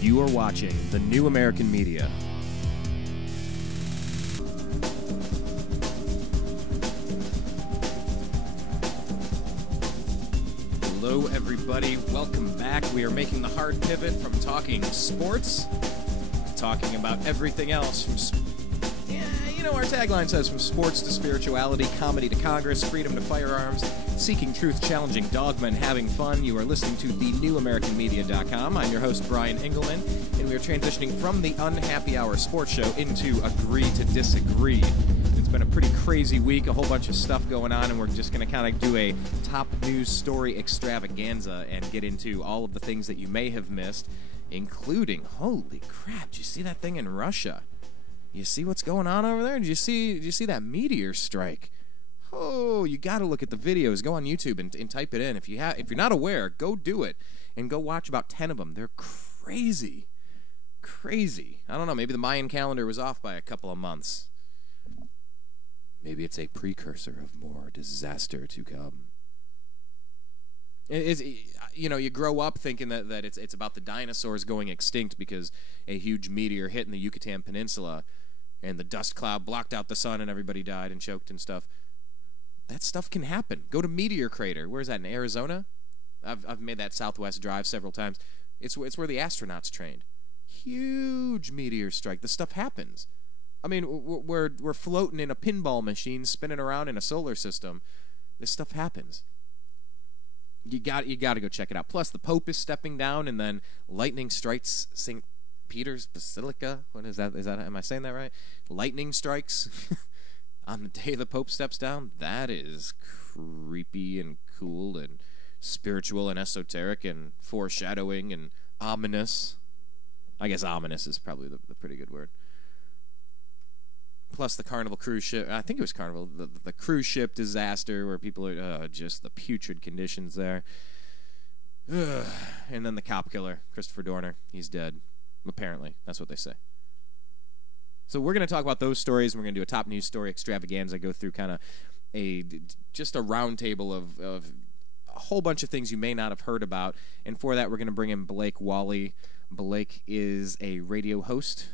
You are watching the New American Media. Hello, everybody. Welcome back. We are making the hard pivot from talking sports to talking about everything else. Our tagline says from sports to spirituality, comedy to Congress, freedom to firearms, seeking truth, challenging dogma, and having fun. You are listening to thenewamericanmedia.com. I'm your host, Brian Engelman, and we are transitioning from the Unhappy Hour Sports Show into Agree to Disagree. It's been a pretty crazy week, a whole bunch of stuff going on, and we're just going to kind of do a top news story extravaganza and get into all of the things that you may have missed, including, holy crap, did you see that thing in Russia? You see what's going on over there? Did you see that meteor strike? Oh, you got to look at the videos. Go on YouTube and type it in. If you're not aware, go do it and go watch about 10 of them. They're crazy. Crazy. I don't know, maybe the Mayan calendar was off by a couple of months. Maybe it's a precursor of more disaster to come. You grow up thinking that it's about the dinosaurs going extinct because a huge meteor hit in the Yucatan Peninsula and the dust cloud blocked out the sun and everybody died and choked and stuff. That stuff can happen. Go to Meteor Crater. Where is that, in Arizona? I've made that Southwest drive several times. It's where the astronauts trained. Huge meteor strike. The stuff happens. I mean, we're floating in a pinball machine spinning around in a solar system. This stuff happens. You got to go check it out. Plus, the Pope is stepping down, and then lightning strikes St. Peter's Basilica. What is that? Am I saying that right? Lightning strikes on the day the Pope steps down. That is creepy and cool and spiritual and esoteric and foreshadowing and ominous. I guess ominous is probably the pretty good word. Plus the Carnival cruise ship. I think it was Carnival. The cruise ship disaster where people are just the putrid conditions there. Ugh. And then the cop killer, Christopher Dorner. He's dead. Apparently. That's what they say. So we're going to talk about those stories. And we're going to do a top news story extravaganza. Go through kind of just a round table of a whole bunch of things you may not have heard about. And for that, we're going to bring in Blake Walley. Blake is a radio host.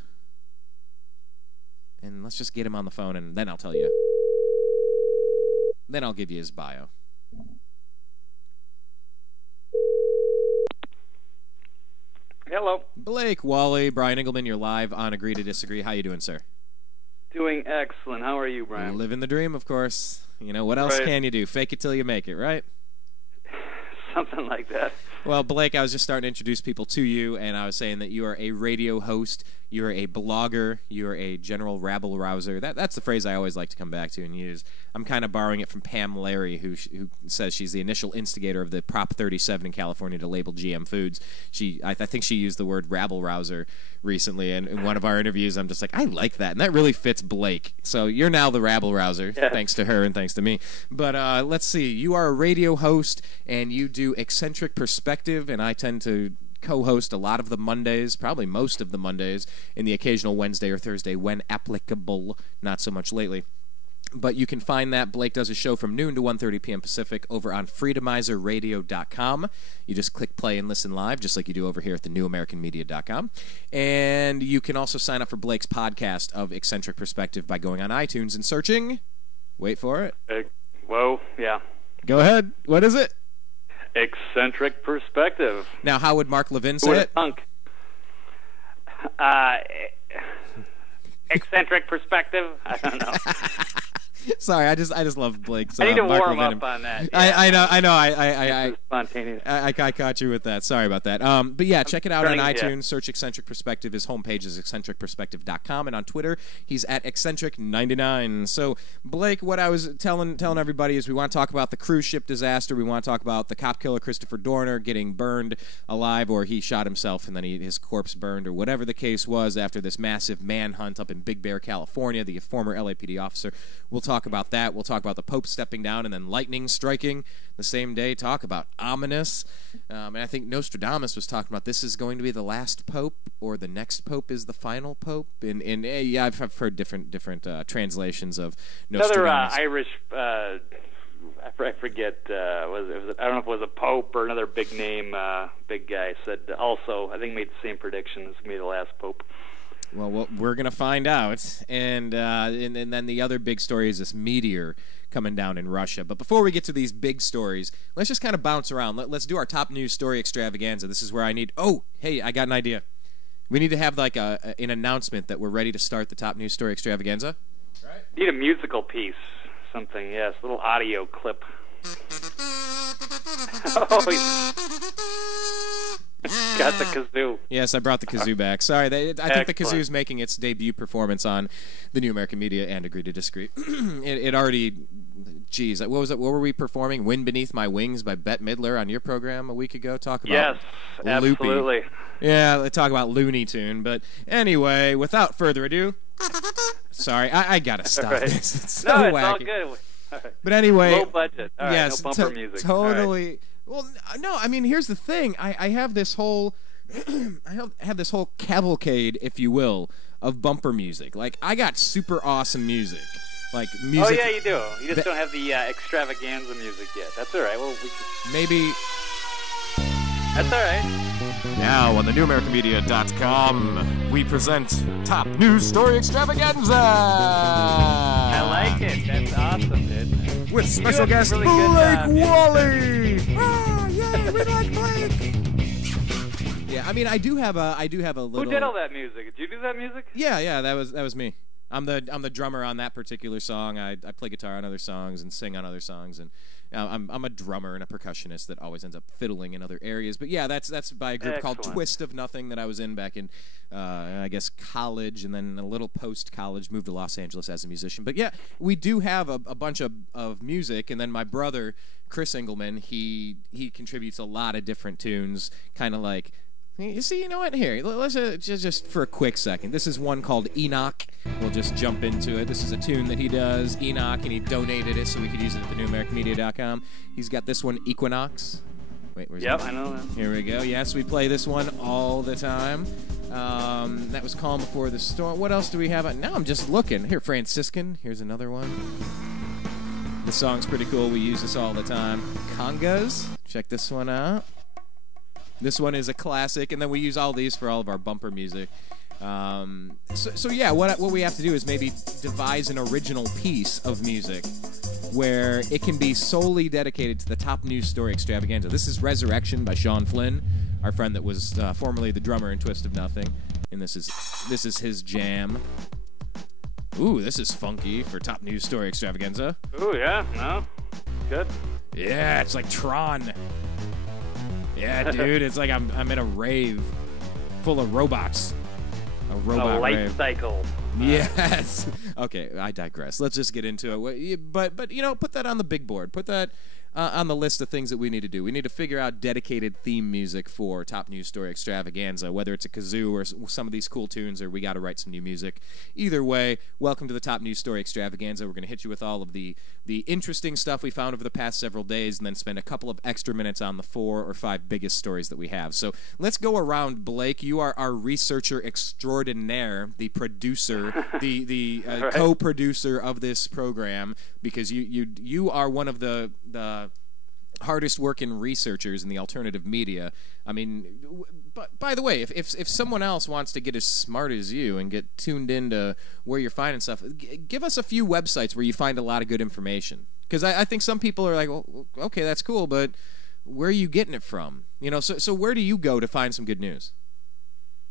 And let's just get him on the phone, and then I'll tell you. Then I'll give you his bio. Hello. Blake Walley, Brian Engelman, you're live on Agree to Disagree. How you doing, sir? Doing excellent. How are you, Brian? Living the dream, of course. You know, what else can you do? Fake it till you make it, right? Something like that. Well, Blake, I was just starting to introduce people to you, and I was saying that you are a radio host, you're a blogger, you're a general rabble-rouser. That's the phrase I always like to come back to and use. I'm kind of borrowing it from Pam Larry, who says she's the initial instigator of the Prop 37 in California to label GM foods. I think she used the word rabble-rouser recently, and in one of our interviews, I'm just like, I like that, and that really fits Blake. So you're now the rabble-rouser, thanks to her and thanks to me. But let's see. You are a radio host, and you do Eccentric Perspective, and I tend to co-host a lot of the Mondays, probably most of the Mondays, in the occasional Wednesday or Thursday when applicable, not so much lately. But you can find that. Blake does a show from noon to 1:30 p.m. Pacific over on freedomizerradio.com. You just click play and listen live, just like you do over here at the newamericanmedia.com. And you can also sign up for Blake's podcast of Eccentric Perspective by going on iTunes and searching, wait for it. Whoa, yeah. Go ahead. What is it? Eccentric Perspective. Now, how would Mark Levin say it? Eccentric Perspective? I don't know. Sorry, I just love Blake. I need to Mark warm Levin. up on that. Yeah. I know. Spontaneous. I caught you with that. Sorry about that. But yeah, check it out on iTunes. Search Eccentric Perspective. His homepage is eccentricperspective.com, and on Twitter, he's at eccentric99. So, Blake, what I was telling everybody is we want to talk about the cruise ship disaster. We want to talk about the cop killer Christopher Dorner getting burned alive, or he shot himself and then his corpse burned, or whatever the case was after this massive manhunt up in Big Bear, California. The former LAPD officer. We'll talk about that. We'll talk about the Pope stepping down and then lightning striking the same day. Talk about ominous. And I think Nostradamus was talking about this is going to be the last Pope, or the next Pope is the final Pope. Yeah, I've heard different translations of Nostradamus. Another Irish I forget, I don't know if it was a Pope or another big name, big guy said also, I think made the same prediction as me, the last Pope. Well, we're going to find out. And then the other big story is this meteor coming down in Russia. But before we get to these big stories, let's just kind of bounce around. Let's do our top news story extravaganza. This is where I need... Oh, hey, I got an idea. We need to have like an announcement that we're ready to start the top news story extravaganza. Right. Need a musical piece. Something, yes, a little audio clip. Oh, got the kazoo. Yes, I brought the kazoo back. Sorry, I think the kazoo's making its debut performance on the New American Media and Agree to Disagree. it already, geez, what was it? What were we performing? Wind Beneath My Wings by Bette Midler on your program a week ago. Talk about yes, absolutely. Loopy. Yeah, they talk about Looney Tune. But anyway, without further ado, sorry, I gotta stop this. It's so no, it's wacky. all good. All right. But anyway, low budget. All right, yes, no bumper music. Totally. Right. Well, no, I mean, here's the thing. I have this whole, I have this whole cavalcade, if you will, of bumper music. Like, I got super awesome music. Like music. Oh yeah, you do. You just don't have the extravaganza music yet. That's all right. Well, we can... maybe. That's all right. Now on the NewAmericanMedia.com, we present Top News Story Extravaganza. I like it. That's awesome, dude. With special guest really Blake Walley. Ah, yay, we like Blake. Yeah, I mean, I do have a little. Who did all that music? Did you do that music? Yeah, that was me. I'm the drummer on that particular song. I play guitar on other songs and sing on other songs, and I'm a drummer and a percussionist that always ends up fiddling in other areas. But yeah, that's by a group called Twist of Nothing that I was in back in I guess college, and then a little post college moved to Los Angeles as a musician. But yeah, we do have a bunch of music, and then my brother Chris Engelman, he contributes a lot of different tunes, kind of like. You see, you know what? Here, let's just for a quick second. This is one called Enoch. We'll just jump into it. This is a tune that he does, Enoch, and he donated it so we could use it at the NewAmericanMedia.com. He's got this one, Equinox. Wait, where's Yep, that? I know that. Here we go. Yes, we play this one all the time. That was Calm Before the Storm. What else do we have? Now I'm just looking. Here, Franciscan. Here's another one. The song's pretty cool. We use this all the time. Congas. Check this one out. This one is a classic, and then we use all these for all of our bumper music. So yeah, what we have to do is maybe devise an original piece of music where it can be solely dedicated to the top news story extravaganza. This is Resurrection by Sean Flynn, our friend that was formerly the drummer in Twist of Nothing, and this is his jam. Ooh, this is funky for top news story extravaganza. Ooh, yeah, no, good. Yeah, it's like Tron. Yeah, dude, it's like I'm in a rave full of robots. A robot light rave. cycle. Yes. Okay, I digress. Let's just get into it. But you know, put that on the big board. Put that on the list of things that we need to do. We need to figure out dedicated theme music for Top News Story Extravaganza, whether it's a kazoo or some of these cool tunes, or we got to write some new music. Either way, welcome to the Top News Story Extravaganza. We're going to hit you with all of the interesting stuff we found over the past several days, and then spend a couple of extra minutes on the 4 or 5 biggest stories that we have. So let's go around. Blake, you are our researcher extraordinaire, the producer, the right. co-producer of this program, because you are one of the hardest working researchers in the alternative media. I mean, but by the way, if someone else wants to get as smart as you and get tuned into where you're finding stuff, give us a few websites where you find a lot of good information. Because I think some people are like, well, okay, that's cool, but where are you getting it from? You know, so where do you go to find some good news?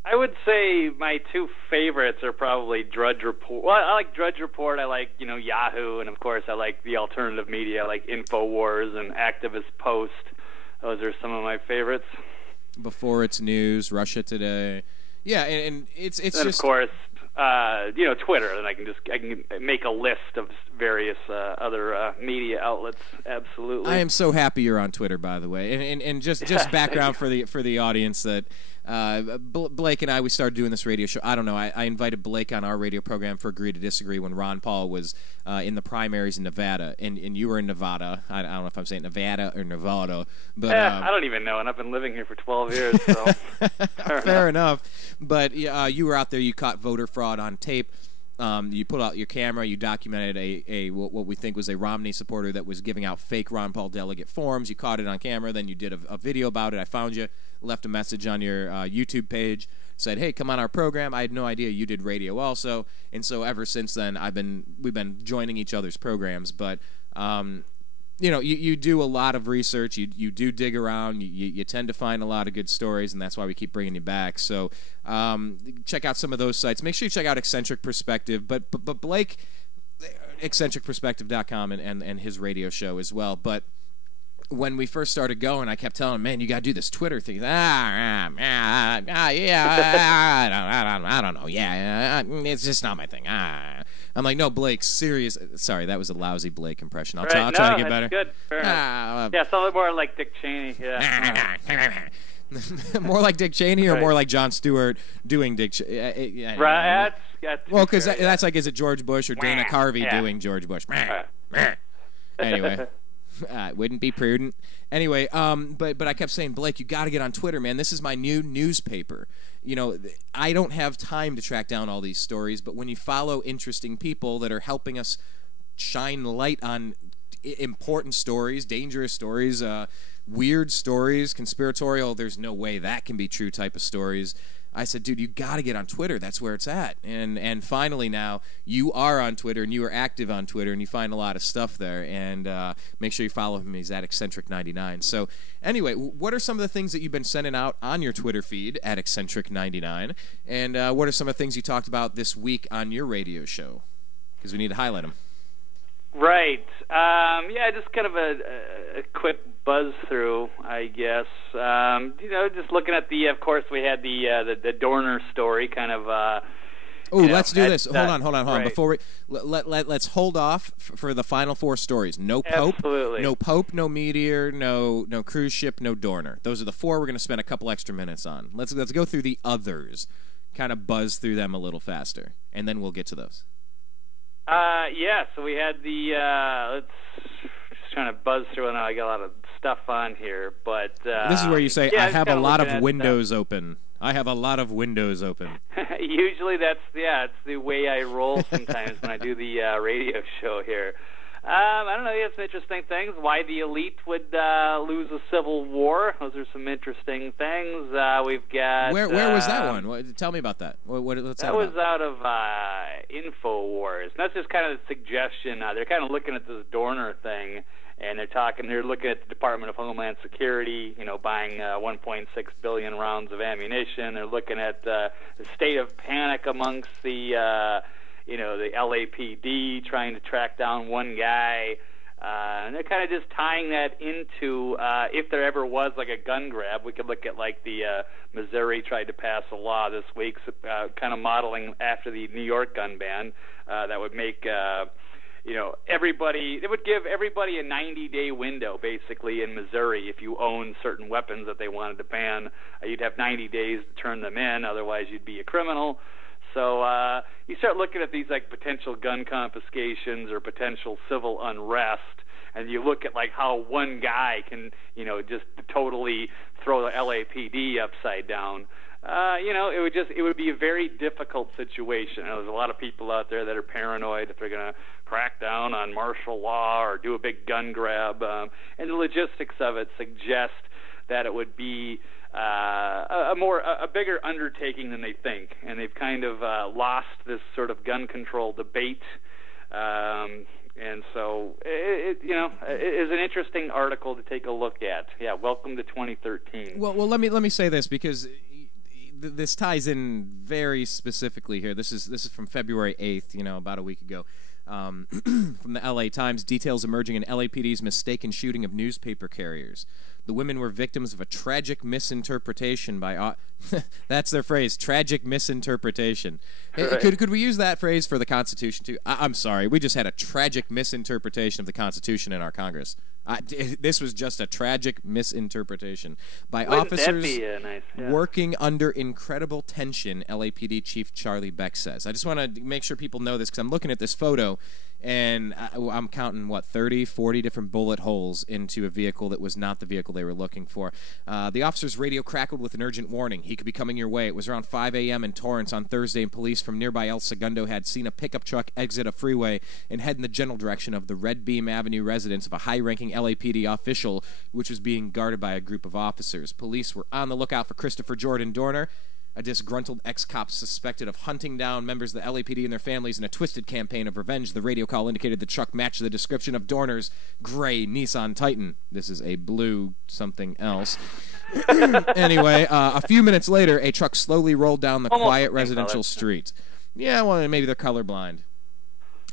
I would say my 2 favorites are probably Drudge Report. Well, I like Drudge Report. I like, Yahoo, and of course I like the alternative media, like InfoWars and Activist Post. Those are some of my favorites. Before It's News, Russia Today. Yeah, and it's and just, of course, Twitter, and I can make a list of various other media outlets. Absolutely. I am so happy you're on Twitter, by the way, and just background for the audience that. Blake and I, we started doing this radio show. I don't know. I invited Blake on our radio program for Agree to Disagree when Ron Paul was in the primaries in Nevada, and you were in Nevada. I don't know if I'm saying Nevada or Nevada, but I don't even know, and I've been living here for 12 years. So fair enough. But you were out there. You caught voter fraud on tape. You put out your camera. You documented what we think was a Romney supporter that was giving out fake Ron Paul delegate forms. You caught it on camera. Then you did a video about it. I found you, left a message on your YouTube page, said, "Hey, come on our program." I had no idea you did radio also, and so ever since then, we've been joining each other's programs. But you do a lot of research. You do dig around. You tend to find a lot of good stories, and that's why we keep bringing you back. So check out some of those sites. Make sure you check out Eccentric Perspective. But Blake, eccentricperspective.com and his radio show as well. But when we first started going, I kept telling him, "Man, you got to do this Twitter thing." I don't know. Yeah, it's just not my thing. I'm like, "No, Blake, serious." Sorry, that was a lousy Blake impression. I'll try to get better. Good. Yeah, something more like Dick Cheney. Yeah. More like Dick Cheney or more like Jon Stewart doing Dick Cheney? Right. Well, because that's like, is it George Bush or Dana Carvey doing George Bush? Anyway. It wouldn't be prudent. Anyway, but I kept saying, "Blake, you got to get on Twitter, man. This is my new newspaper." I don't have time to track down all these stories, but when you follow interesting people that are helping us shine light on important stories, dangerous stories, weird stories, conspiratorial, there's no way that can be true type of stories, I said, "Dude, you got to get on Twitter. That's where it's at." And finally now, you are on Twitter, and you are active on Twitter, and you find a lot of stuff there. And make sure you follow him. He's at Eccentric99. So anyway, what are some of the things that you've been sending out on your Twitter feed at Eccentric99? And what are some of the things you talked about this week on your radio show? Because we need to highlight them. Right. Just kind of a quick buzz through, I guess. Just looking at of course, we had the Dorner story, kind of. Let's do this. Hold on. Right. Before let's hold off for the final four stories. No Pope, Absolutely. no Pope, no Meteor, no cruise ship, no Dorner. Those are the four we're going to spend a couple extra minutes on. Let's go through the others, kind of buzz through them a little faster, and then we'll get to those. So we had let's just trying to buzz through, and I got a lot of stuff on here, but this is where you say, "I have a lot of windows stuff open." I have a lot of windows open. Usually it's the way I roll sometimes when I do the radio show here. I don't know. You have some interesting things. Why the elite would lose a civil war. Those are some interesting things. We've got. Where was that one? Tell me about that. What's that was out of InfoWars. That's just kind of the suggestion. They're kind of looking at this Dorner thing, and they're looking at the Department of Homeland Security, buying 1.6 billion rounds of ammunition. They're looking at the state of panic amongst the LAPD, trying to track down one guy. And they're kind of just tying that into if there ever was like a gun grab. We could look at like the Missouri tried to pass a law this week, kind of modeling after the New York gun ban that would make everybody. It would give everybody a 90-day window basically in Missouri. If you own certain weapons that they wanted to ban, you'd have 90 days to turn them in. Otherwise, you'd be a criminal. So you start looking at these like potential gun confiscations or potential civil unrest, and you look at like how one guy can, just totally throw the LAPD upside down. It would be a very difficult situation. There's a lot of people out there that are paranoid if they're going to crack down on martial law or do a big gun grab, and the logistics of it suggest that it would be a bigger undertaking than they think, and they've kind of lost this sort of gun control debate. And so it is an interesting article to take a look at. Yeah, welcome to 2013. Well, let me say this because this ties in very specifically here. This is from February 8th, about a week ago. From the LA Times, details emerging in LAPD's mistaken shooting of newspaper carriers. The women were victims of a tragic misinterpretation by... that's their phrase, tragic misinterpretation. Right. Could we use that phrase for the Constitution, too? I'm sorry, we just had a tragic misinterpretation of the Constitution in our Congress. This was just a tragic misinterpretation by Wouldn't officers that be nice? Yeah. working under incredible tension, LAPD Chief Charlie Beck says. I just want to make sure people know this because I'm looking at this photo, and I'm counting, 30, 40 different bullet holes into a vehicle that was not the vehicle they were looking for. The officer's radio crackled with an urgent warning. He could be coming your way. It was around 5 a.m. in Torrance on Thursday, and police from nearby El Segundo had seen a pickup truck exit a freeway and head in the general direction of the Red Beam Avenue residence of a high-ranking LAPD official, which was being guarded by a group of officers. Police were on the lookout for Christopher Dorner, a disgruntled ex-cop suspected of hunting down members of the LAPD and their families in a twisted campaign of revenge. The radio call indicated the truck matched the description of Dorner's gray Nissan Titan. This is a blue something else. Anyway, a few minutes later, a truck slowly rolled down the quiet residential street. Yeah, well, maybe they're colorblind.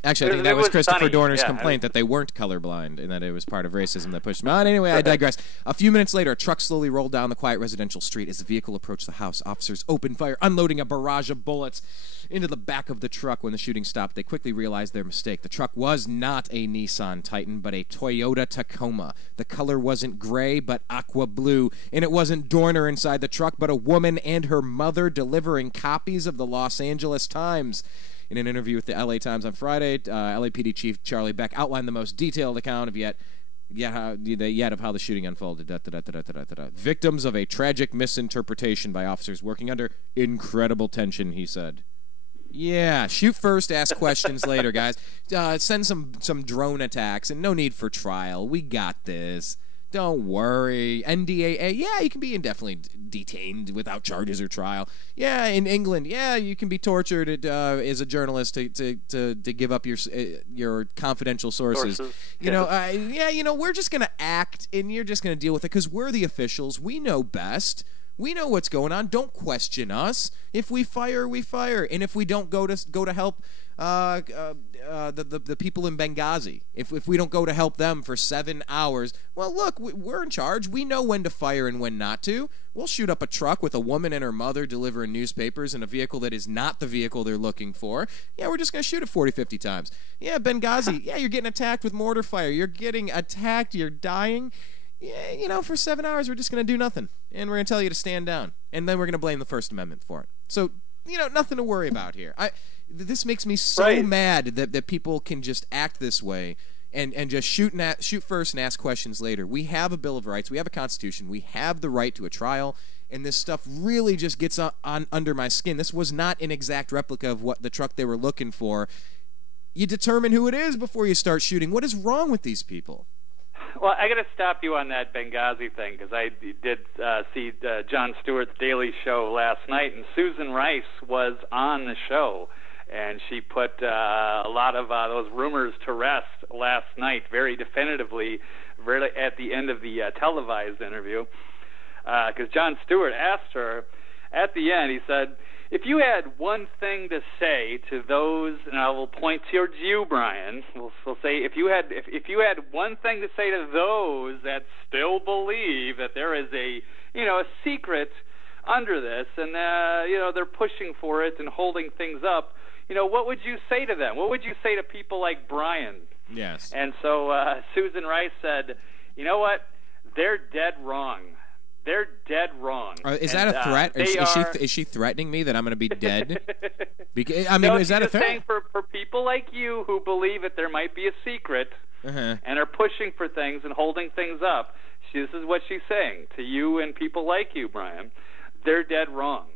Actually, I think that was Christopher Dorner's complaint that they weren't colorblind and that it was part of racism that pushed them on. Anyway, I digress. A few minutes later, a truck slowly rolled down the quiet residential street. As the vehicle approached the house, officers opened fire, unloading a barrage of bullets into the back of the truck. When the shooting stopped, they quickly realized their mistake. The truck was not a Nissan Titan, but a Toyota Tacoma. The color wasn't gray, but aqua blue. And it wasn't Dorner inside the truck, but a woman and her mother delivering copies of the Los Angeles Times. In an interview with the LA Times on Friday, LAPD Chief Charlie Beck outlined the most detailed account of yet of how the shooting unfolded. Victims of a tragic misinterpretation by officers working under incredible tension, he said. Yeah, shoot first, ask questions later, guys. Send some drone attacks, and no need for trial. We got this. Don't worry. NDAA, yeah, you can be indefinitely detained without charges or trial. Yeah, in England, yeah, you can be tortured as a journalist to give up your confidential sources. You know, we're just going to act, and you're just going to deal with it because we're the officials. We know best. We know what's going on. Don't question us. If we fire, we fire. And if we don't go to help the people in Benghazi, if we don't go to help them for 7 hours, well, look, we're in charge. We know when to fire and when not to. We'll shoot up a truck with a woman and her mother delivering newspapers in a vehicle that is not the vehicle they're looking for. Yeah, we're just going to shoot it 40, 50 times. Yeah, Benghazi, yeah, you're getting attacked with mortar fire. You're getting attacked. You're dying. Yeah, you know, for 7 hours, we're just going to do nothing. And we're going to tell you to stand down. And then we're going to blame the First Amendment for it. So, you know, nothing to worry about here. This makes me so mad that people can just act this way and just shoot first and ask questions later. We have a Bill of Rights. We have a Constitution. We have the right to a trial. And this stuff really just gets on under my skin. This was not an exact replica of what the truck they were looking for. You determine who it is before you start shooting. What is wrong with these people? Well, I got to stop you on that Benghazi thing because I did see Jon Stewart's Daily Show last night, and Susan Rice was on the show, and she put a lot of those rumors to rest last night very definitively, at the end of the televised interview, because Jon Stewart asked her at the end. He said, if you had one thing to say to those, and I will point towards you, Brian. We'll say if you had one thing to say to those that still believe that there is a secret under this, and they're pushing for it and holding things up, what would you say to them? What would you say to people like Brian? Yes. And so Susan Rice said, you know what? They're dead wrong. They're dead wrong. Is that a threat? Is she threatening me that I'm going to be dead? Is that a threat? Saying for people like you who believe that there might be a secret and are pushing for things and holding things up, this is what she's saying to you and people like you, Brian. They're dead wrong.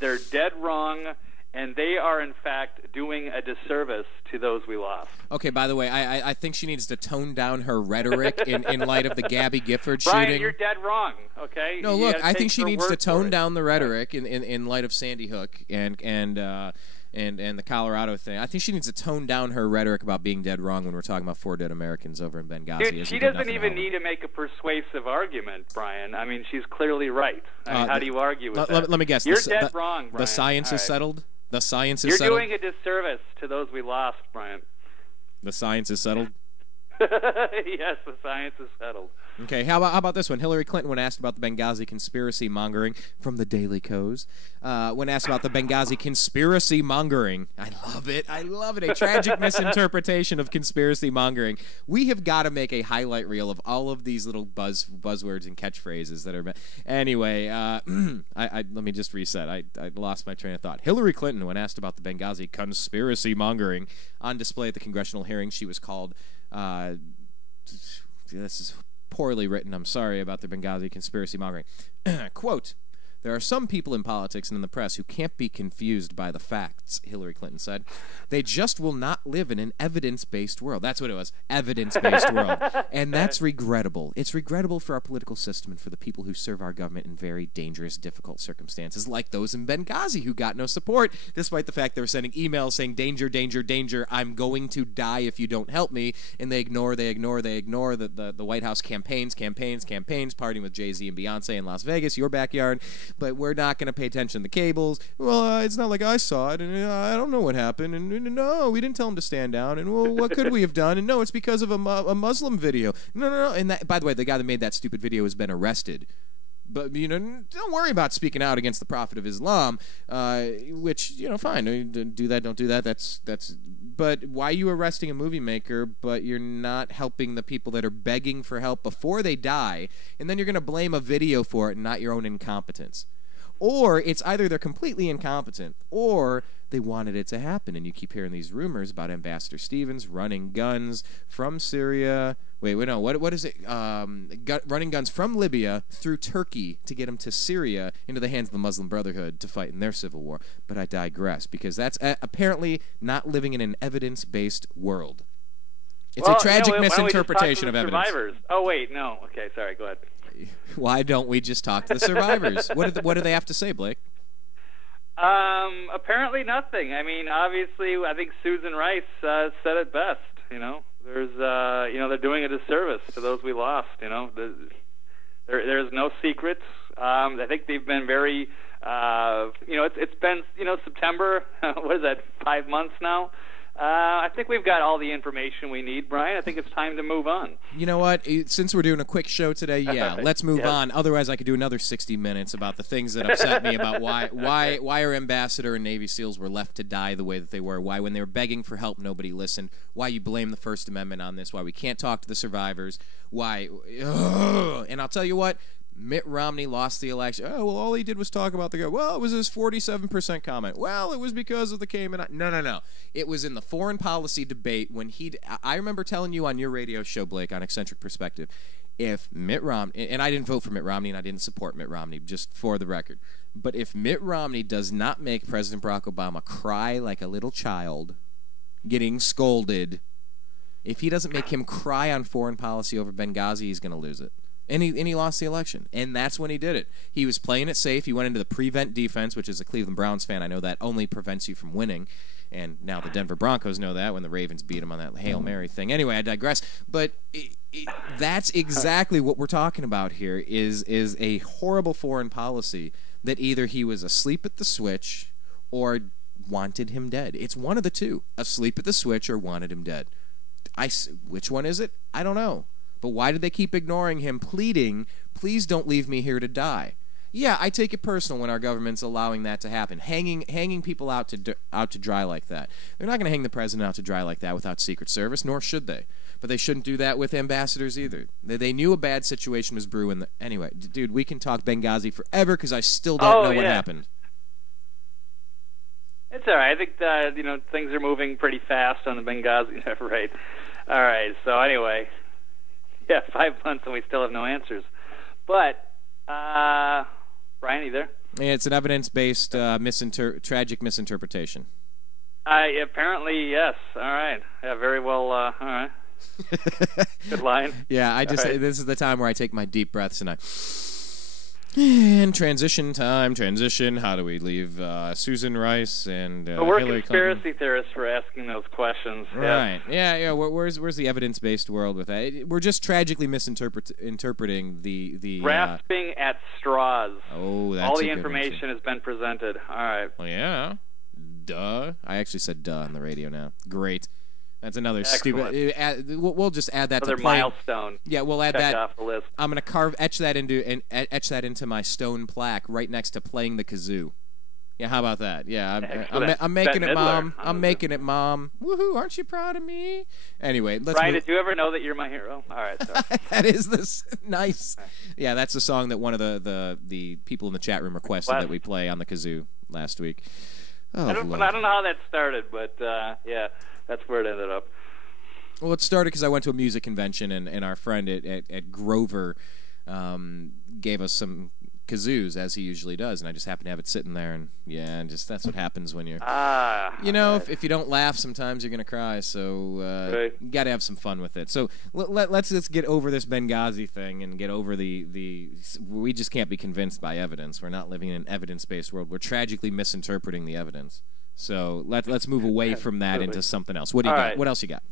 They're dead wrong, and they are, in fact, doing a disservice to those we lost. Okay, by the way, I think she needs to tone down her rhetoric in light of the Gabby Gifford shooting. Brian, you're dead wrong, okay? No, look, I think she needs to tone down the rhetoric in light of Sandy Hook and the Colorado thing. I think she needs to tone down her rhetoric about being dead wrong when we're talking about 4 dead Americans over in Benghazi. Dude, she doesn't even need to make a persuasive argument, Brian. I mean, she's clearly right. How do you argue with that? Let me guess. You're dead wrong, Brian. The science is settled? The science is settled? You're doing a disservice to those we lost, Brian. The science is settled? Yes, the science is settled. Okay, how about this one? Hillary Clinton, when asked about the Benghazi conspiracy mongering from the Daily Kos, when asked about the Benghazi conspiracy mongering, I love it, a tragic misinterpretation of conspiracy mongering. We have got to make a highlight reel of all of these little buzzwords and catchphrases that are. Anyway, let me just reset. I lost my train of thought. Hillary Clinton, when asked about the Benghazi conspiracy mongering on display at the congressional hearing, she was called. This is poorly written. I'm sorry about the Benghazi conspiracy mongering. Quote, "There are some people in politics and in the press who can't be confused by the facts," Hillary Clinton said. "They just will not live in an evidence-based world." That's what it was, evidence-based world. And that's regrettable. It's regrettable for our political system and for the people who serve our government in very dangerous, difficult circumstances, like those in Benghazi who got no support, despite the fact they were sending emails saying, danger, danger, danger, I'm going to die if you don't help me. And they ignore the White House campaigns, partying with Jay-Z and Beyonce in Las Vegas, your backyard. But we're not going to pay attention to the cables. Well, it's not like I saw it, and I don't know what happened. And no, we didn't tell him to stand down. And well, what could we have done? And no, it's because of a Muslim video. No. And that, by the way, the guy that made that stupid video has been arrested. But, don't worry about speaking out against the Prophet of Islam, which, fine. Do that, don't do that. That's. But why are you arresting a movie maker, but you're not helping the people that are begging for help before they die, and then you're going to blame a video for it and not your own incompetence? Or it's either they're completely incompetent, or they wanted it to happen, and you keep hearing these rumors about Ambassador Stevens running guns from Syria. Wait, no, what is it? Running guns from Libya through Turkey to get them to Syria into the hands of the Muslim Brotherhood to fight in their civil war. But I digress, because that's apparently not living in an evidence-based world. It's a tragic misinterpretation of evidence. Survivors. Oh, wait, no. Okay, sorry, go ahead. Why don't we just talk to the survivors? What do they have to say, Blake? Apparently nothing. I mean, obviously, I think Susan Rice said it best. There's, they're doing a disservice to those we lost. There's no secrets. I think they've been very, it's been, September. What is that? 5 months now. I think we've got all the information we need, Brian. I think it's time to move on. You know what? Since we're doing a quick show today, let's move on. Otherwise, I could do another 60 minutes about the things that upset me about why our ambassador and Navy SEALs were left to die the way that they were, why when they were begging for help, nobody listened, why you blame the First Amendment on this, why we can't talk to the survivors, why... And I'll tell you what, Mitt Romney lost the election. Oh, well, all he did was talk about the guy. Well, it was his 47% comment. Well, it was because of the Cayman. No. It was in the foreign policy debate when I remember telling you on your radio show, Blake, on Eccentric Perspective, if Mitt Romney, and I didn't vote for Mitt Romney and I didn't support Mitt Romney, just for the record, but if Mitt Romney does not make President Barack Obama cry like a little child getting scolded, if he doesn't make him cry on foreign policy over Benghazi, he's going to lose it. And he lost the election. And that's when he did it. He was playing it safe. He went into the prevent defense, which as a Cleveland Browns fan, I know that only prevents you from winning. And now the Denver Broncos know that when the Ravens beat him on that Hail Mary thing. Anyway, I digress. But that's exactly what we're talking about here is a horrible foreign policy that either he was asleep at the switch or wanted him dead. It's one of the two. Asleep at the switch or wanted him dead. Which one is it? I don't know. But why did they keep ignoring him, pleading, please don't leave me here to die? Yeah, I take it personal when our government's allowing that to happen, hanging people out to dry like that. They're not going to hang the president out to dry like that without Secret Service, nor should they. But they shouldn't do that with ambassadors either. They knew a bad situation was brewing. Anyway, dude, we can talk Benghazi forever because I still don't know what happened. It's all right. I think that, things are moving pretty fast on the Benghazi. Right. All right. So anyway... Yeah, 5 months and we still have no answers. But, Brian, are you there? Yeah, it's an evidence-based tragic misinterpretation. Apparently, yes. All right. Yeah, very well. All right. Good line. Yeah, this is the time where I take my deep breaths and transition time. How do we leave Susan Rice and we're Hillary conspiracy Clinton? Theorists for asking those questions. Right. Yeah. Where's the evidence-based world with that? We're just tragically misinterpreting the grasping at straws. Oh, that's all the information has been presented. All right. Well, yeah. Duh. I actually said duh on the radio now. Great. That's another Excellent. stupid. We'll just add that Another to playing. milestone. Yeah, we'll add Check that. off the list. I'm gonna etch that into my stone plaque right next to playing the kazoo. Yeah, how about that? Yeah, I'm making it, Mom. I'm making it, Mom. Woohoo! Aren't you proud of me? Anyway, let's. Brian, did you ever know that you're my hero? All right, sorry. That is this nice. Yeah, that's the song that one of the people in the chat room requested that we play on the kazoo last week. Oh, I don't know how that started, but yeah, that's where it ended up. Well, it started because I went to a music convention, and our friend at Grover gave us some kazoos, as he usually does, and I just happened to have it sitting there, and just that's what happens when you're, if you don't laugh, sometimes you're going to cry, so you got to have some fun with it. So let's just get over this Benghazi thing and get over we just can't be convinced by evidence. We're not living in an evidence-based world. We're tragically misinterpreting the evidence. So let's move away from that into something else. What do you got? Right. What else you got?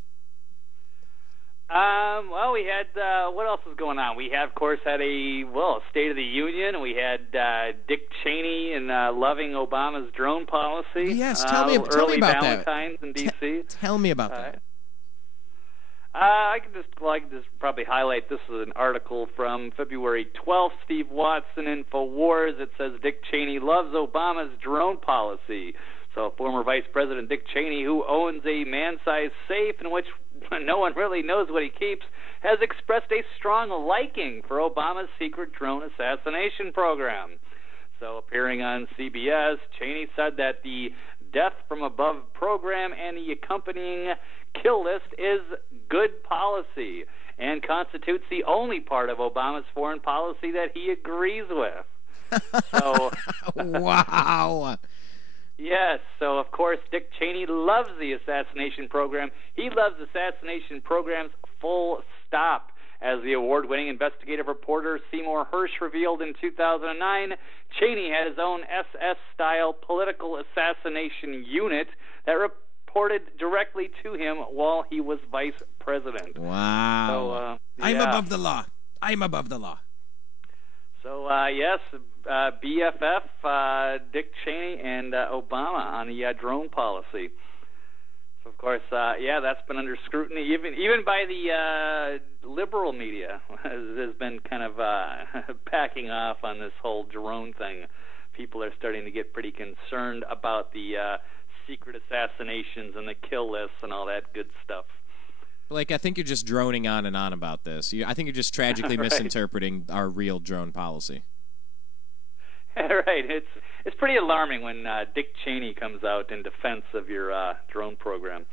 Well, we had, what else is going on? We have, of course, had a State of the Union. We had Dick Cheney and loving Obama's drone policy. Yes, tell me about Valentine's that. in D.C. Tell me about that. I can just probably highlight, this is an article from February 12th, Steve Watson, InfoWars. It says Dick Cheney loves Obama's drone policy. So former Vice President Dick Cheney, who owns a man-sized safe in which no one really knows what he keeps, has expressed a strong liking for Obama's secret drone assassination program. So appearing on CBS, Cheney said that the Death from Above program and the accompanying kill list is good policy and constitutes the only part of Obama's foreign policy that he agrees with. So, wow. Yes, so of course Dick Cheney loves the assassination program. He loves assassination programs full stop. As the award-winning investigative reporter Seymour Hersh revealed in 2009, Cheney had his own SS-style political assassination unit that reported directly to him while he was vice president. Wow. So, I'm above the law. I'm above the law. So, yes, BFF, Dick Cheney, and Obama on the drone policy. So, of course, that's been under scrutiny, even by the liberal media has been kind of backing off on this whole drone thing. People are starting to get pretty concerned about the secret assassinations and the kill lists and all that good stuff. Blake, I think you're just droning on and on about this. I think you're just tragically right. misinterpreting our real drone policy. Right. It's pretty alarming when Dick Cheney comes out in defense of your drone program.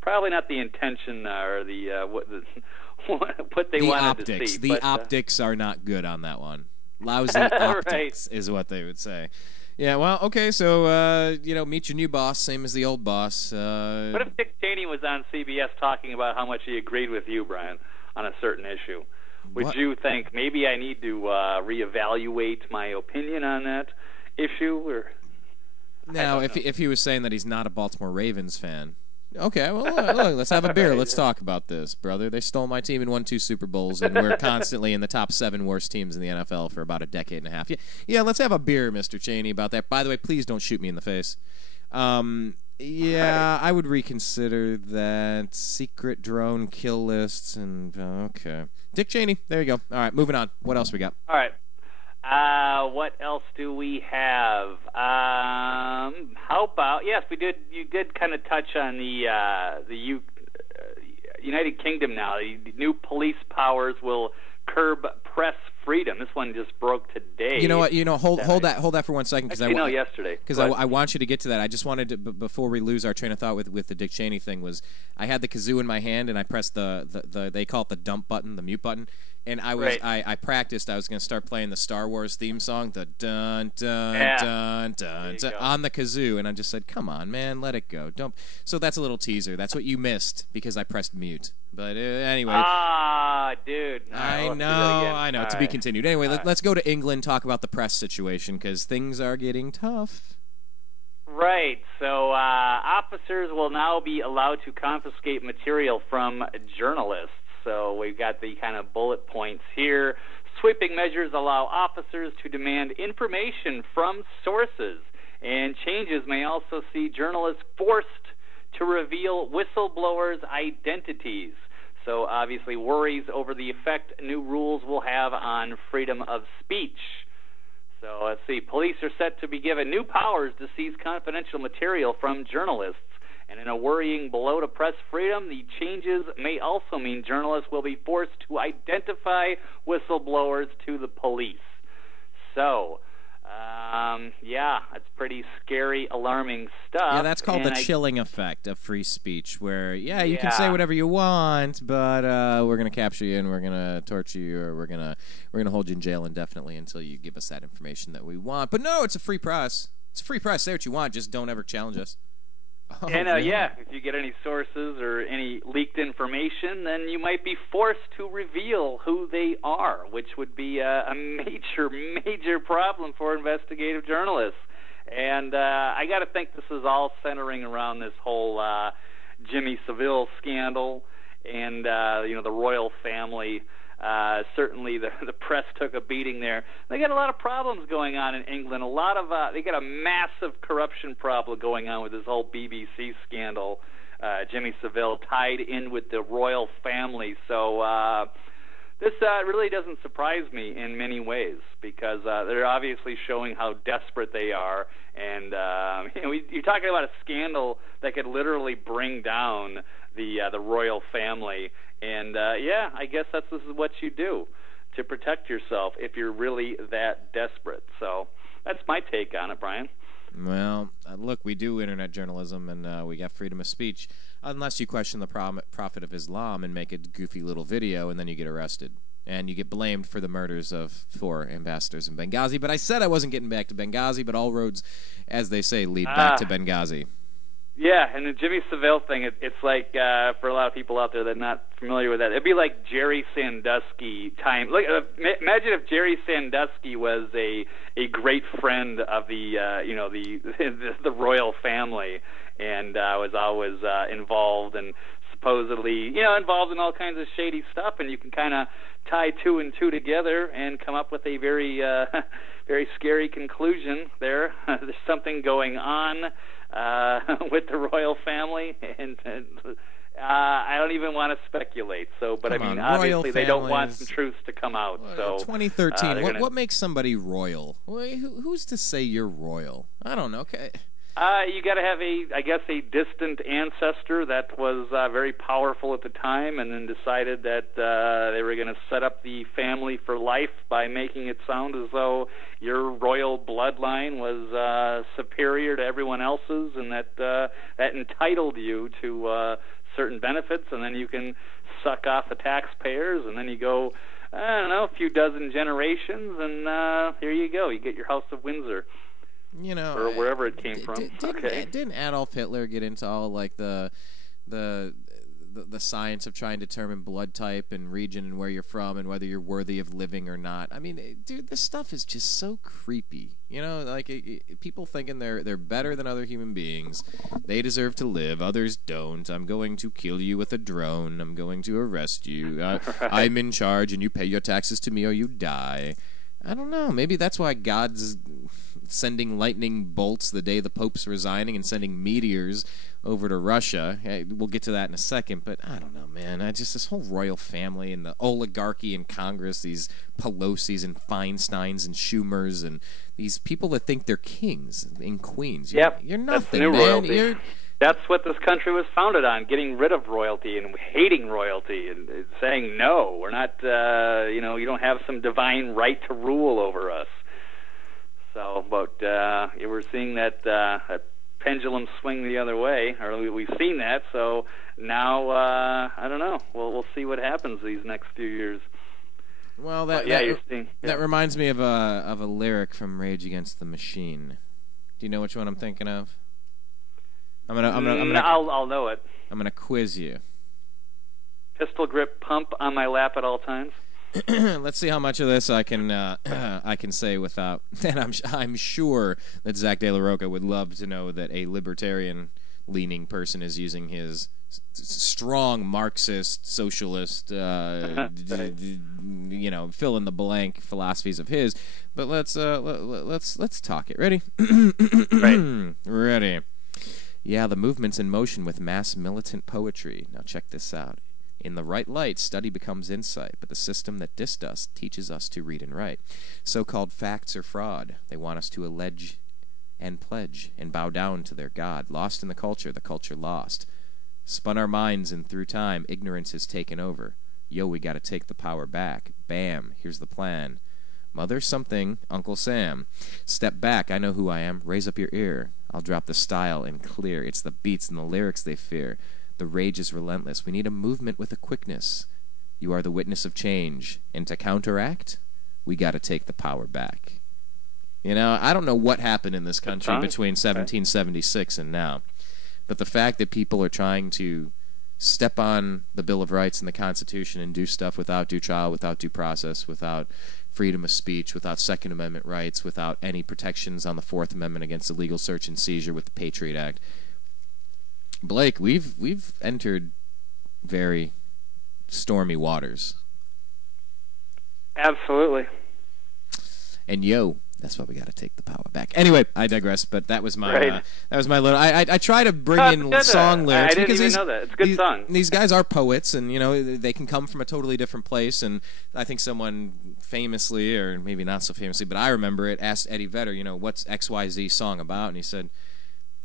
Probably not the intention or what they wanted to see. The optics are not good on that one. Lousy optics right. is what they would say. Yeah, well, okay, so, meet your new boss, same as the old boss. What if Dick Cheney was on CBS talking about how much he agreed with you, Brian, on a certain issue? Would you think maybe I need to reevaluate my opinion on that issue? Or now, if he was saying that he's not a Baltimore Ravens fan, okay, well, look, let's have a beer. Let's talk about this, brother. They stole my team and won 2 Super Bowls, and we're constantly in the top 7 worst teams in the NFL for about a decade and a half. Yeah, let's have a beer, Mr. Cheney, about that. By the way, please don't shoot me in the face. Yeah, I would reconsider that secret drone kill lists and okay. Dick Cheney, there you go. All right, moving on. What else we got? All right. What else do we have? How about you did kind of touch on the United Kingdom now. The new police powers will curb press freedom. This one just broke today. You know what? Hold that for 1 second because yesterday. Because I want you to get to that. I just wanted to before we lose our train of thought with the Dick Cheney thing was I had the kazoo in my hand and I pressed the they call it the dump button, the mute button, and I practiced. I was going to start playing the Star Wars theme song, the dun dun dun dun, dun on the kazoo, and I just said, "Come on, man, let it go." Don't. So that's a little teaser. That's what you missed because I pressed mute. But anyway. Dude. I know. To be continued. Anyway, let's go to England, talk about the press situation, because things are getting tough. Right. So officers will now be allowed to confiscate material from journalists. So we've got the kind of bullet points here. Sweeping measures allow officers to demand information from sources, and changes may also see journalists forced to reveal whistleblowers' identities. So obviously worries over the effect new rules will have on freedom of speech. So let's see. Police are set to be given new powers to seize confidential material from journalists. And in a worrying blow to press freedom, the changes may also mean journalists will be forced to identify whistleblowers to the police. So, yeah, it's pretty scary, alarming stuff. Yeah, that's called the chilling effect of free speech, where, you can say whatever you want, but we're going to capture you and we're going to torture you, or we're going to hold you in jail indefinitely until you give us that information that we want. But no, it's a free press. It's a free press. Say what you want. Just don't ever challenge us. Oh, and, really? if you get any sources or any leaked information, then you might be forced to reveal who they are, which would be a major, major problem for investigative journalists. And I got to think this is all centering around this whole Jimmy Savile scandal and, the royal family. Certainly the press took a beating there. They got a lot of problems going on in England. They got a massive corruption problem going on with this whole BBC scandal. Jimmy Savile tied in with the royal family. So this really doesn't surprise me in many ways, because they're obviously showing how desperate they are. And you're talking about a scandal that could literally bring down the royal family. And, I guess this is what you do to protect yourself if you're really that desperate. So that's my take on it, Brian. Well, look, we do Internet journalism, and we got freedom of speech, unless you question the Prophet of Islam and make a goofy little video, and then you get arrested. And you get blamed for the murders of 4 ambassadors in Benghazi. But I said I wasn't getting back to Benghazi, but all roads, as they say, lead back to Benghazi. Yeah, and the Jimmy Savile thing, it's like, for a lot of people out there that are not familiar with that, it'd be like Jerry Sandusky time. Look, imagine if Jerry Sandusky was a great friend of the the royal family, and was always involved and supposedly involved in all kinds of shady stuff, and you can kind of tie 2 and 2 together and come up with a very very scary conclusion there. There's something going on with the royal family, and I don't even want to speculate. So, but obviously they don't want some truths to come out. So 2013. What makes somebody royal? Who's to say you're royal? I don't know. Okay. You got to have a distant ancestor that was very powerful at the time, and then decided that they were going to set up the family for life by making it sound as though your royal bloodline was superior to everyone else's, and that entitled you to certain benefits, and then you can suck off the taxpayers, and then you go, I don't know, a few dozen generations, and here you go. You get your House of Windsor. Or wherever it came from. Didn't Adolf Hitler get into all like the science of trying to determine blood type and region and where you're from and whether you're worthy of living or not? I mean, dude, this stuff is just so creepy. People thinking they're better than other human beings. They deserve to live. Others don't. I'm going to kill you with a drone. I'm going to arrest you. I'm in charge, and you pay your taxes to me or you die. I don't know. Maybe that's why God's sending lightning bolts the day the Pope's resigning and sending meteors over to Russia. We'll get to that in a second, but I don't know, man. This whole royal family and the oligarchy in Congress, these Pelosi's and Feinsteins and Schumers and these people that think they're kings and queens. You're nothing, man. That's what this country was founded on, getting rid of royalty and hating royalty and saying, no, we're not, you don't have some divine right to rule over us. So, but we're seeing that pendulum swing the other way, or we've seen that. So now, I don't know. We'll see what happens these next few years. Well, that reminds me of a lyric from Rage Against the Machine. Do you know which one I'm thinking of? I'll know it. I'm gonna quiz you. Pistol grip pump on my lap at all times. Let's see how much of this I can say without. And I'm sure that Zach De La Rocca would love to know that a libertarian-leaning person is using his strong Marxist, socialist, fill in the blank philosophies of his. But let's talk it. Ready? Right. Ready. Yeah, the movement's in motion with mass militant poetry. Now check this out. In the right light, study becomes insight, but the system that dissed us teaches us to read and write. So-called facts are fraud. They want us to allege and pledge and bow down to their God. Lost in the culture lost. Spun our minds, and through time, ignorance has taken over. Yo, we gotta take the power back. Bam, here's the plan. Mother something, Uncle Sam. Step back, I know who I am. Raise up your ear. I'll drop the style and clear. It's the beats and the lyrics they fear. The rage is relentless. We need a movement with a quickness. You are the witness of change. And to counteract, we gotta take the power back. You know, I don't know what happened in this country between 1776 and now. But the fact that people are trying to step on the Bill of Rights and the Constitution and do stuff without due trial, without due process, without freedom of speech, without Second Amendment rights, without any protections on the Fourth Amendment against illegal search and seizure with the Patriot Act. Blake, we've entered very stormy waters. Absolutely. And yo, that's why we got to take the power back. Anyway, I digress. But that was my little. I try to bring in song lyrics. I didn't even know that. It's a good song. These guys are poets, and you know they can come from a totally different place. And I think someone famously, or maybe not so famously, but I remember it, asked Eddie Vedder, you know, what's XYZ song about? And he said,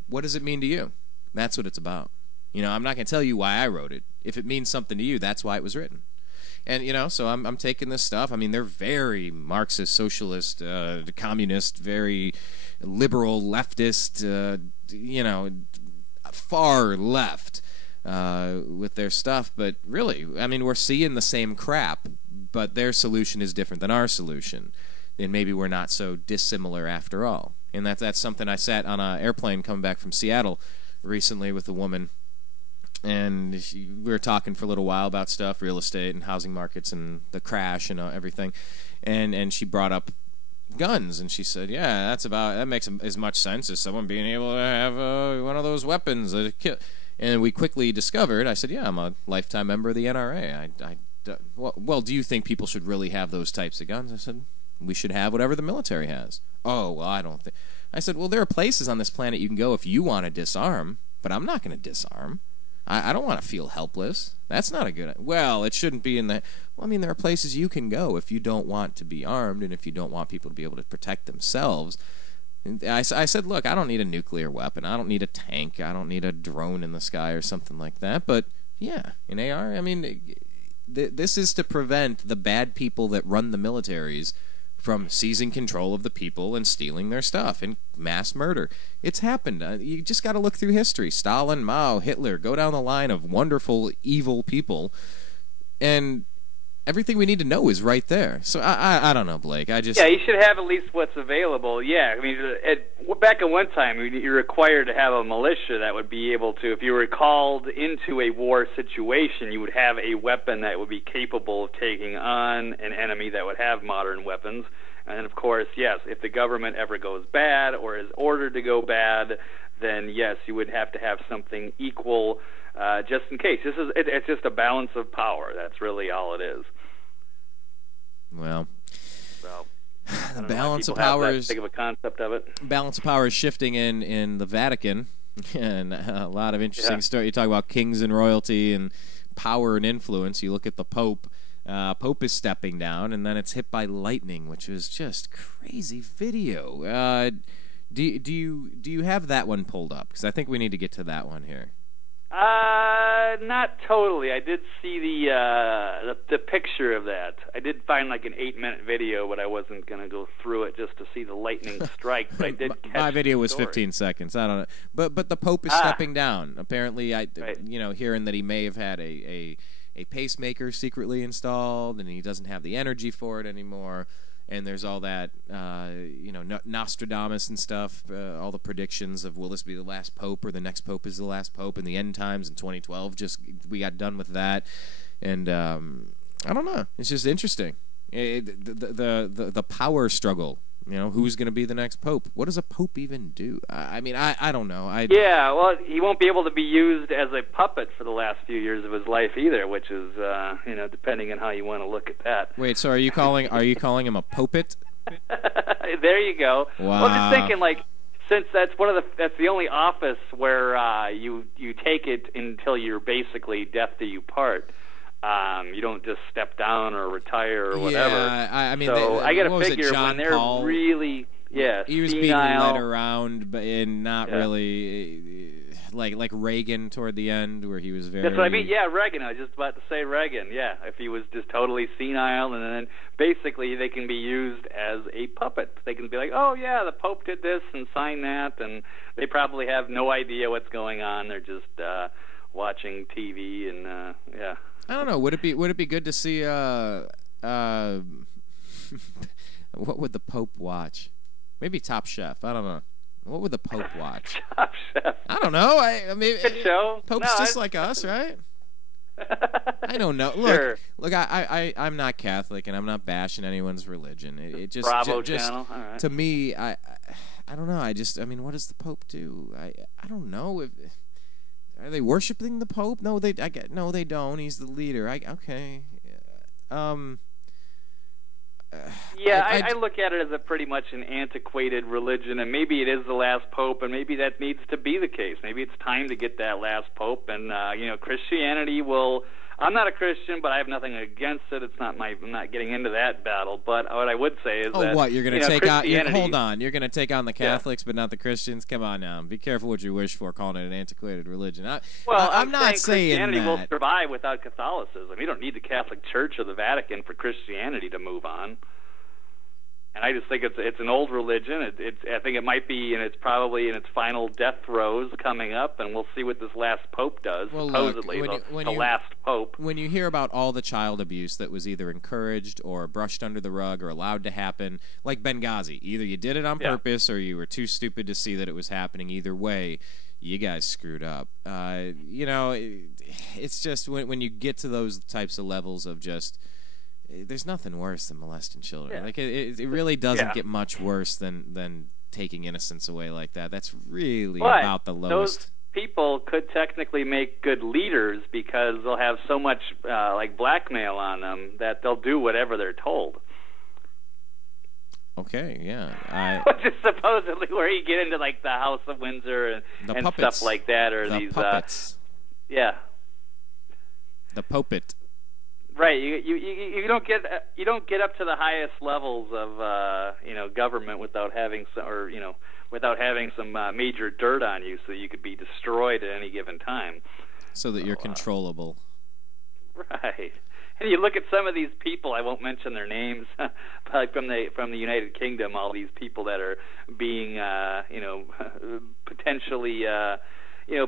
"What does it mean to you?" That's what it's about. You know, I'm not going to tell you why I wrote it. If it means something to you, that's why it was written. And, you know, so I'm taking this stuff. I mean, they're very Marxist, socialist, communist, very liberal, leftist, you know, far left with their stuff. But really, I mean, we're seeing the same crap, but their solution is different than our solution. And maybe we're not so dissimilar after all. And that's something I sat on an airplane coming back from Seattle recently with a woman. And we were talking for a little while about stuff, real estate and housing markets and the crash and everything. And she brought up guns, and she said, "Yeah, that makes as much sense as someone being able to have one of those weapons that kill." And we quickly discovered. I said, "Yeah, I'm a lifetime member of the NRA. Well, do you think people should really have those types of guns?" I said, "We should have whatever the military has." "Oh, well, I don't think." I said, "Well, there are places on this planet you can go if you want to disarm, but I'm not going to disarm. I don't want to feel helpless. That's not a good... Well, it shouldn't be in the... Well, I mean, there are places you can go if you don't want to be armed and if you don't want people to be able to protect themselves." And I said, "Look, I don't need a nuclear weapon. I don't need a tank. I don't need a drone in the sky or something like that. But, yeah, an AR, I mean, this is to prevent the bad people that run the militaries from seizing control of the people and stealing their stuff and mass murder. It's happened. You just got to look through history. Stalin, Mao, Hitler, go down the line of wonderful, evil people, and everything we need to know is right there. So I don't know, Blake. Yeah, you should have at least what's available. Yeah, I mean, back at one time, you're required to have a militia that would be able to, if you were called into a war situation, you would have a weapon that would be capable of taking on an enemy that would have modern weapons. And, of course, yes, if the government ever goes bad or is ordered to go bad, then, yes, you would have to have something equal just in case. It's just a balance of power. That's really all it is. Well, the balance of power is... Think of a concept of it. Balance of power is shifting in the Vatican, and a lot of interesting stories. You talk about kings and royalty and power and influence. You look at the Pope. Pope is stepping down, and then it's hit by lightning, which is just crazy video. Do you have that one pulled up? Because I think we need to get to that one here. Not totally. I did see the picture of that. I did find like an 8-minute video, but I wasn't going to go through it just to see the lightning strike. But I did catch my video was story. 15 seconds. I don't know. But the Pope is stepping down. Apparently, hearing that he may have had a pacemaker secretly installed, and he doesn't have the energy for it anymore. And there's all that, Nostradamus and stuff, all the predictions of will this be the last pope or the next pope is the last pope, and the end times in 2012. We got done with that, and I don't know. It's just interesting. The power struggle. You know, who's going to be the next pope? What does a pope even do? I mean, I don't know. Yeah, well, he won't be able to be used as a puppet for the last few years of his life either, which is, depending on how you want to look at that. Wait, so are you calling him a popet? There you go. Wow. Well, I'm just thinking, like, since that's the only office where you take it until you're basically death do you part. You don't just step down or retire or whatever. Yeah, I mean, so I got to figure John when they're Paul, really he was senile, being led around, but not really like Reagan toward the end, where he was very. That's what I mean. Yeah, Reagan. I was just about to say Reagan. Yeah, if he was just totally senile, and then basically they can be used as a puppet. They can be like, oh yeah, the Pope did this and signed that, and they probably have no idea what's going on. They're just watching TV and yeah. I don't know. Would it be good to see what would the Pope watch? Maybe Top Chef. I don't know. What would the Pope watch? Top Chef. I don't know. I mean, good show. Pope's just like us, right? I don't know. Look, I'm not Catholic, and I'm not bashing anyone's religion. It just Bravo just channel. All right. To me, I don't know. I mean, what does the Pope do? I don't know. Are they worshiping the Pope? No, they don't. He's the leader. Okay. Yeah, I look at it as a pretty much an antiquated religion, and maybe it is the last pope, and maybe that needs to be the case. Maybe it's time to get that last pope, and Christianity will. I'm not a Christian, but I have nothing against it. It's not I'm not getting into that battle. But what I would say is that what you're going to take on? Hold on, you're going to take on the Catholics, yeah, but not the Christians. Come on now, be careful what you wish for, calling it an antiquated religion. I'm not saying Christianity that. will survive without Catholicism. You don't need the Catholic Church or the Vatican for Christianity to move on. And I just think it's an old religion. I think it might be, and it's probably in its final death throes coming up, and we'll see what this last pope does. Well, supposedly, look, the last pope. When you hear about all the child abuse that was either encouraged or brushed under the rug or allowed to happen, like Benghazi, either you did it on purpose or you were too stupid to see that it was happening. Either way, you guys screwed up. It's just when you get to those types of levels of just. There's nothing worse than molesting children. Yeah. Like it really doesn't get much worse than taking innocence away like that. That's really about the lowest. Those people could technically make good leaders because they'll have so much like blackmail on them that they'll do whatever they're told. Okay, yeah. Which is supposedly where you get into like the House of Windsor and stuff like that, or the these puppets. The popet. Right, you don't get up to the highest levels of government without having some major dirt on you, so you could be destroyed at any given time. So that you're controllable. Right, and you look at some of these people. I won't mention their names, like from the United Kingdom. All these people that are being potentially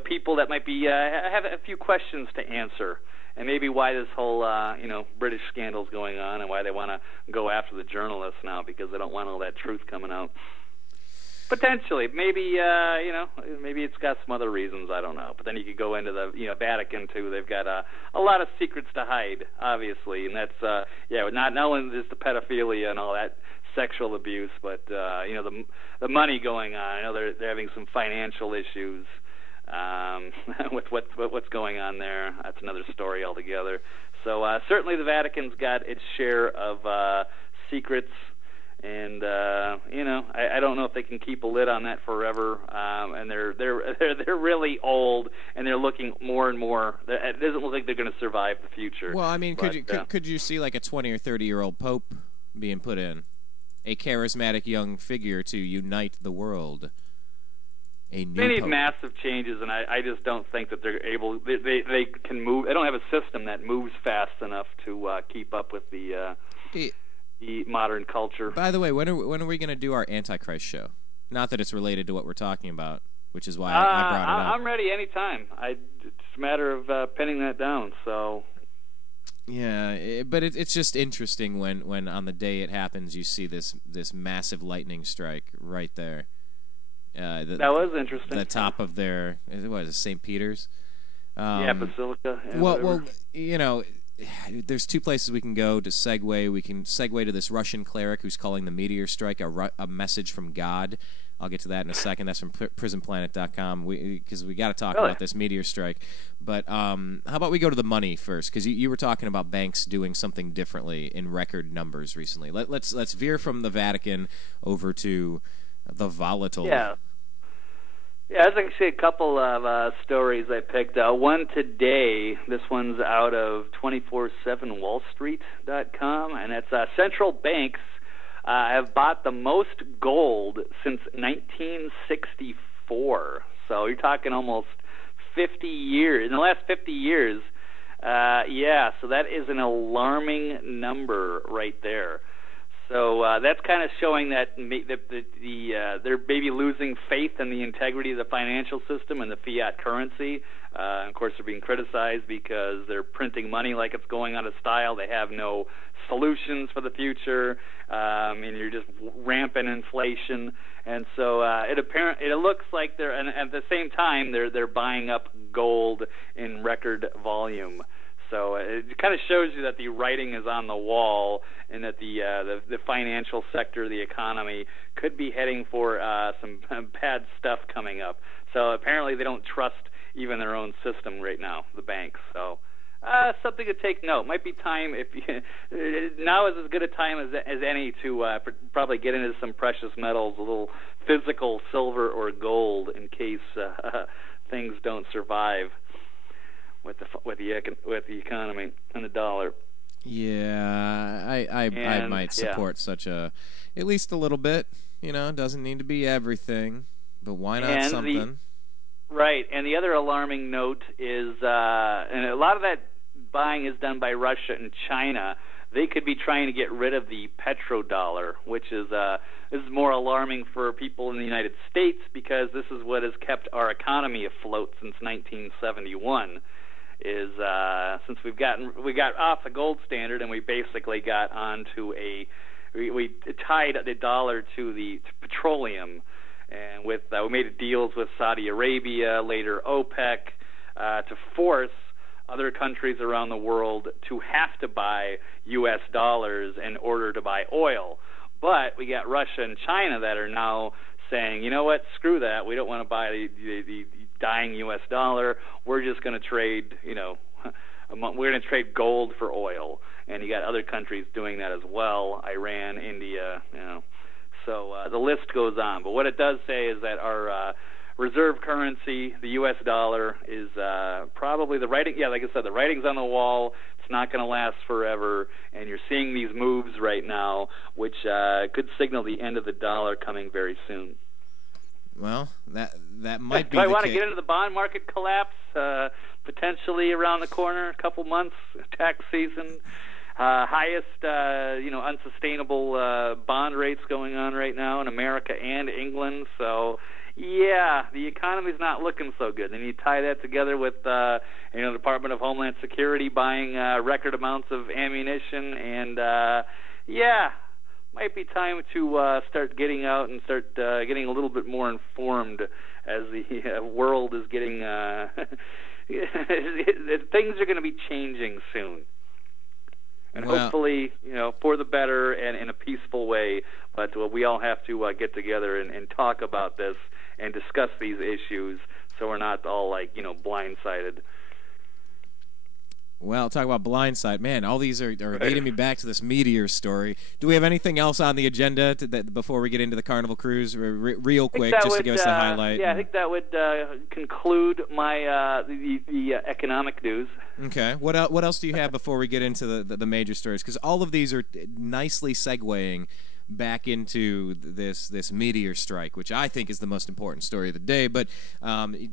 people that might be have a few questions to answer. And maybe why this whole, British scandal's going on, and why they want to go after the journalists now, because they don't want all that truth coming out. Potentially, maybe, maybe it's got some other reasons. I don't know. But then you could go into the, Vatican too. They've got a lot of secrets to hide, obviously, and that's, not only just the pedophilia and all that sexual abuse, but the money going on. I know they're having some financial issues. With what's going on there. That's another story altogether. So certainly the Vatican's got its share of secrets, and I don't know if they can keep a lid on that forever. And they're really old, and they're looking more and more. It doesn't look like they're going to survive the future. Well, I mean, could you see like a 20 or 30-year-old pope being put in, a charismatic young figure to unite the world? They need massive changes, and I just don't think that they're able. They can move. They don't have a system that moves fast enough to keep up with the modern culture. By the way, when are we going to do our Antichrist show? Not that it's related to what we're talking about, which is why I brought it up. I'm ready anytime. It's a matter of pinning that down. So. Yeah, but it's just interesting when on the day it happens, you see this massive lightning strike right there. That was interesting. The top of their, what is it, St. Peter's? Basilica. Yeah, well, there's two places we can go to segue. We can segue to this Russian cleric who's calling the meteor strike a message from God. I'll get to that in a second. That's from prisonplanet.com. Because we got to talk about this meteor strike. But how about we go to the money first? Because you were talking about banks doing something differently in record numbers recently. Let's veer from the Vatican over to the volatile Yeah, there's actually a couple of stories I picked. One today, this one's out of 247wallstreet.com, and it's central banks have bought the most gold since 1964. So you're talking almost 50 years. In the last 50 years, so that is an alarming number right there. So that's kind of showing that they're maybe losing faith in the integrity of the financial system and the fiat currency. Of course, they're being criticized because they're printing money like it's going out of style. They have no solutions for the future, and you're just rampant inflation. And so it looks like they're, and at the same time, they're buying up gold in record volume. So it kind of shows you that the writing is on the wall, and that the financial sector, the economy, could be heading for some bad stuff coming up. So apparently they don't trust even their own system right now, the banks. So something to take note. Might be time now is as good a time as any to probably get into some precious metals, a little physical silver or gold, in case things don't survive with the economy and the dollar. Yeah, I might support such a, at least a little bit. You know, it doesn't need to be everything, but why not something? Right, and the other alarming note is, and a lot of that buying is done by Russia and China. They could be trying to get rid of the petrodollar, which is more alarming for people in the United States, because this is what has kept our economy afloat since 1971. Is since we got off the gold standard, and we basically got onto we tied the dollar to petroleum, and we made deals with Saudi Arabia, later OPEC, to force other countries around the world to have to buy U.S. dollars in order to buy oil. But we got Russia and China that are now saying, you know what, screw that. We don't want to buy the dying U.S. dollar. We're just going to trade, we're going to trade gold for oil. And you got other countries doing that as well, Iran, India, So the list goes on. But what it does say is that our reserve currency, the U.S. dollar, is probably the writing. Yeah, like I said, the writing's on the wall. It's not going to last forever, and you're seeing these moves right now, which could signal the end of the dollar coming very soon. Well, that might be. Do I want to get into the bond market collapse potentially around the corner? A couple months, tax season. Highest, unsustainable bond rates going on right now in America and England. So, yeah, the economy's not looking so good. And you tie that together with, the Department of Homeland Security buying record amounts of ammunition, and might be time to start getting out and start getting a little bit more informed as the world is getting. Things are going to be changing soon. And hopefully, for the better and in a peaceful way. But we all have to get together and talk about this and discuss these issues, so we're not all blindsided. Well, talk about blindside. Man, all these are leading me back to this Meteor story. Do we have anything else on the agenda before we get into the Carnival Cruise? Real quick, just to give us the highlight. Yeah, I think that would conclude my the economic news. Okay. What else do you have before we get into the major stories? Because all of these are nicely segueing back into this Meteor strike, which I think is the most important story of the day. But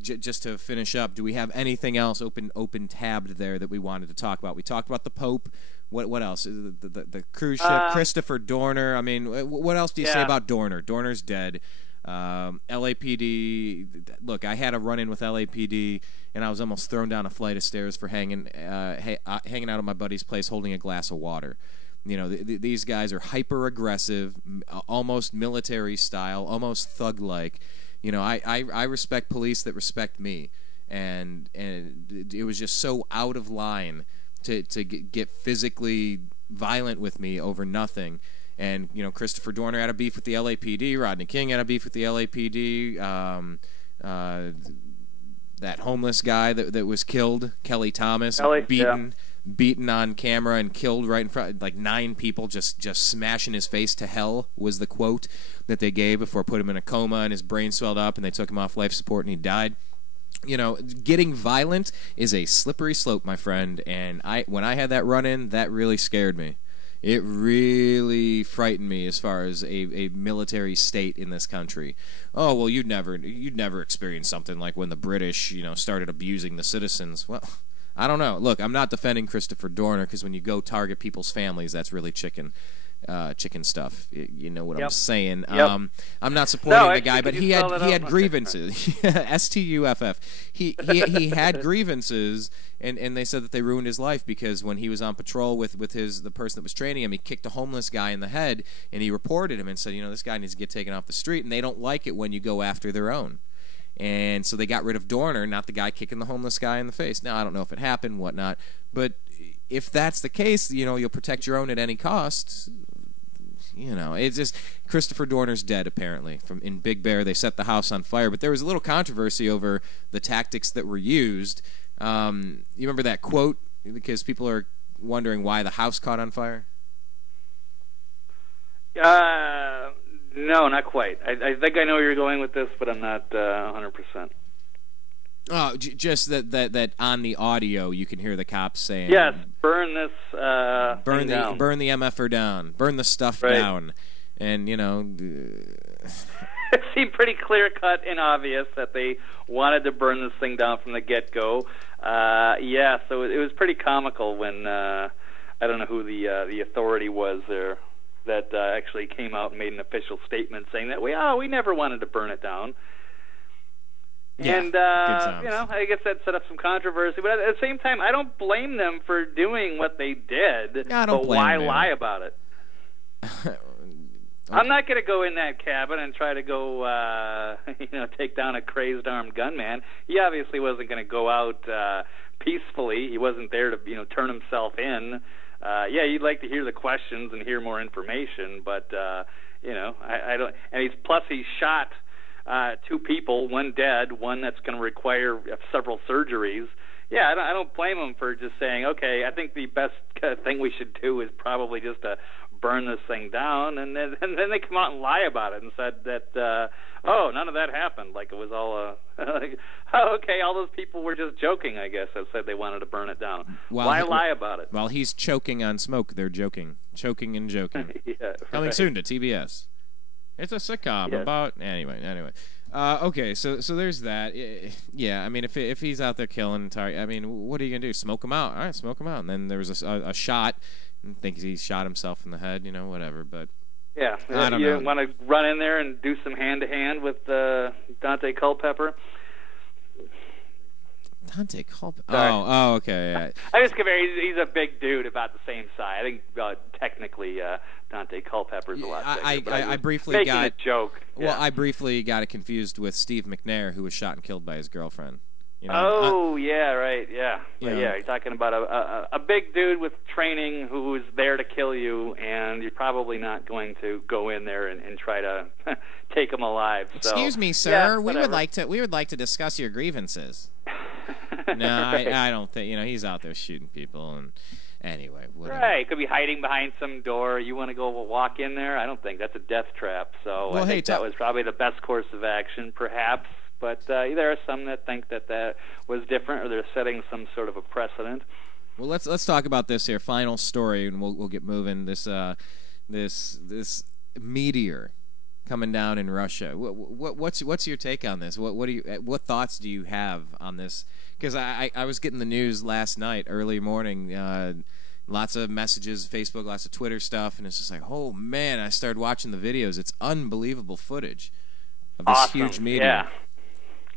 just to finish up, do we have anything else open tabbed there that we wanted to talk about? We talked about the Pope. What else? The cruise ship, Christopher Dorner. I mean, what else do you say about Dorner? Dorner's dead. LAPD. Look, I had a run-in with LAPD, and I was almost thrown down a flight of stairs for hanging out at my buddy's place holding a glass of water. These guys are hyper-aggressive, almost military style, almost thug-like. I respect police that respect me, and it was just so out of line to get physically violent with me over nothing. And Christopher Dorner had a beef with the LAPD. Rodney King had a beef with the LAPD. That homeless guy that was killed, Kelly Thomas, beaten beaten on camera and killed right in front, like 9 people, just smashing his face to hell was the quote that they gave before put him in a coma and his brain swelled up and they took him off life support and he died. You know, getting violent is a slippery slope, my friend, and when I had that run-in, that really scared me. It really frightened me as far as a military state in this country. Oh, well, you'd never experience something like when the British, you know, started abusing the citizens. Well, I don't know. Look, I'm not defending Christopher Dorner because when you go target people's families, that's really chicken stuff. You know what I'm saying? Yep. I'm not supporting the guy, actually, but he had grievances. STUFF. He had grievances, and they said that they ruined his life because when he was on patrol with the person that was training him, he kicked a homeless guy in the head, and he reported him and said, you know, this guy needs to get taken off the street, and they don't like it when you go after their own. And so they got rid of Dorner, not the guy kicking the homeless guy in the face. Now, I don't know if it happened, whatnot, but if that's the case, you know, you'll protect your own at any cost. You know, it's just Christopher Dorner's dead, apparently. In Big Bear, they set the house on fire, but there was a little controversy over the tactics that were used. You remember that quote? Because people are wondering why the house caught on fire. No, not quite. I think I know where you're going with this, but I'm not 100%. Oh, just that on the audio you can hear the cops saying, "Yes, burn this, burn the MFer down, burn the stuff down," and you know, it seemed pretty clear cut and obvious that they wanted to burn this thing down from the get go. Yeah, so it was pretty comical when I don't know who the authority was there that actually came out and made an official statement saying that we never wanted to burn it down. Yeah, and, you know, I guess that set up some controversy. But at the same time, I don't blame them for doing what they did. I don't blame why them. Lie about it? Okay. I'm not going to go in that cabin and try to go, you know, take down a crazed armed gunman. He obviously wasn't going to go out peacefully. He wasn't there to, you know, turn himself in. Yeah, you'd like to hear the questions and hear more information, but, you know, I don't. And he shot 2 people, 1 dead, 1 that's going to require several surgeries. Yeah, I don't blame him for just saying, okay, I think the best thing we should do is probably just to burn this thing down, and then they come out and lie about it and said that, oh, none of that happened, like it was all like, oh, okay, all those people were just joking, I guess, that said they wanted to burn it down. Why lie about it? While he's choking on smoke, they're joking and joking. Yeah, Coming soon to TBS. It's a sitcom about anyway. Okay, so there's that. Yeah, I mean, if he's out there killing, I mean, what are you gonna do? Smoke him out? All right, smoke him out. And then there was a shot. I think he shot himself in the head. You know, whatever. But yeah, I don't know. You want to run in there and do some hand-to-hand with Dante Culpepper? Dante Culpepper. Oh, okay. Yeah. I just compare. He's a big dude, about the same size. I think technically Dante Culpepper's a lot bigger. I briefly making got a joke. Well, I briefly got it confused with Steve McNair, who was shot and killed by his girlfriend. You know, oh, yeah, right, yeah. Yeah, you're talking about a big dude with training who's there to kill you, and you're probably not going to go in there and try to take him alive. Excuse me, sir. Yeah, we would like to discuss your grievances. No, I don't think. You know, he's out there shooting people, and anyway, whatever. Right, could be hiding behind some door. You want to go walk in there? I don't think that's a death trap. So I think that was probably the best course of action, perhaps. But there are some that think that was different, or they're setting some sort of a precedent. Well, let's talk about this here. Final story, and we'll get moving. This meteor coming down in Russia. What's your take on this? What thoughts do you have on this? Because I was getting the news last night, early morning. Lots of messages, Facebook, lots of Twitter stuff, and it's just like, oh man! I started watching the videos. It's unbelievable footage of this huge meteor. Yeah.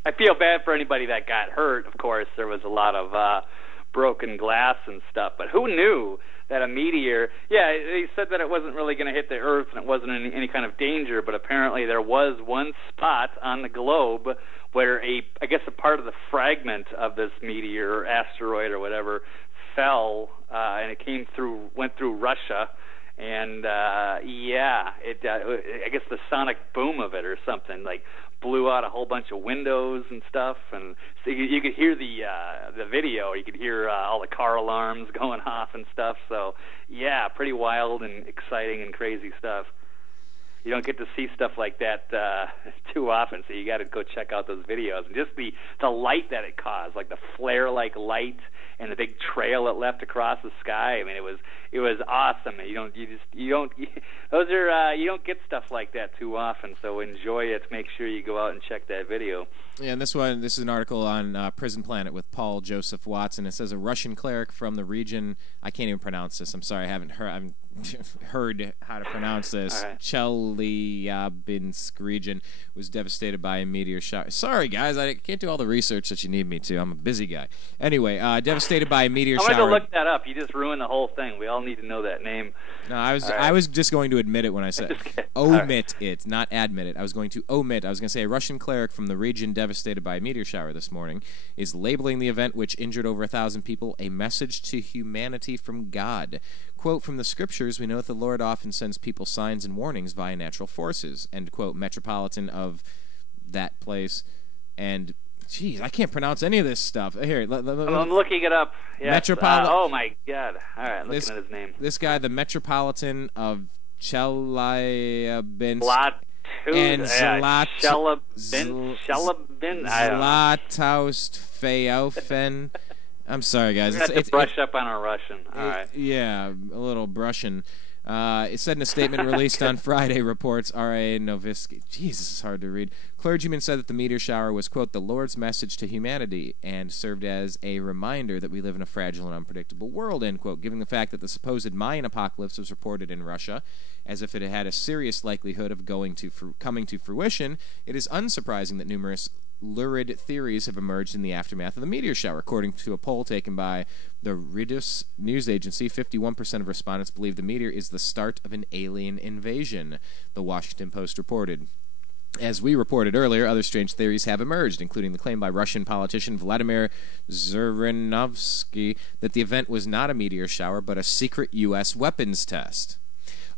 I feel bad for anybody that got hurt. Of course, there was a lot of broken glass and stuff, but who knew that a meteor, he said that it wasn't really going to hit the Earth and it wasn't in any kind of danger, but apparently there was one spot on the globe where a part of the fragment of this meteor or asteroid or whatever fell, and it went through Russia. And I guess the sonic boom of it or something, like blew out a whole bunch of windows and stuff, and so you could hear the video. You could hear all the car alarms going off and stuff. So yeah, pretty wild and exciting and crazy stuff. You don't get to see stuff like that too often, so you got to go check out those videos. And just the light that it caused, like the flare-like light and the big trail it left across the sky. I mean, it was awesome. You don't get stuff like that too often. So enjoy it. Make sure you go out and check that video. Yeah, and this is an article on Prison Planet with Paul Joseph Watson. It says a Russian cleric from the region. I can't even pronounce this. I'm sorry, I haven't heard how to pronounce this. Right. Chelyabinsk region was devastated by a meteor shower. Sorry, guys, I can't do all the research that you need me to. I'm a busy guy. Anyway, devastated by a meteor shower. I'm going to look that up. You just ruined the whole thing. We all need to know that name. No, I was just going to admit it when I said omit it, not admit it. I was going to omit. I was going to say a Russian cleric from the region devastated by a meteor shower this morning is labeling the event, which injured over 1,000 people, a message to humanity from God. Quote, from the scriptures, we know that the Lord often sends people signs and warnings via natural forces. End quote. Metropolitan of that place. And, geez, I can't pronounce any of this stuff. Here, I'm looking it up. Yes. Metropolitan. Oh, my God. All right, looking at his name. This guy, the Metropolitan of Chelyabinsk. And Zlatoust-Feofen. I'm sorry, guys. You have to brush up on our Russian. All right. Yeah, a little Russian. It said in a statement released on Friday, reports R.A. Novisky. Jesus, it's hard to read. Clergyman said that the meteor shower was, quote, the Lord's message to humanity and served as a reminder that we live in a fragile and unpredictable world, end quote, given the fact that the supposed Mayan apocalypse was reported in Russia as if it had a serious likelihood of coming to fruition. It is unsurprising that numerous lurid theories have emerged in the aftermath of the meteor shower. According to a poll taken by the Reuters news agency, 51% of respondents believe the meteor is the start of an alien invasion, the Washington Post reported. As we reported earlier, other strange theories have emerged, including the claim by Russian politician Vladimir Zhirinovsky that the event was not a meteor shower but a secret U.S. weapons test.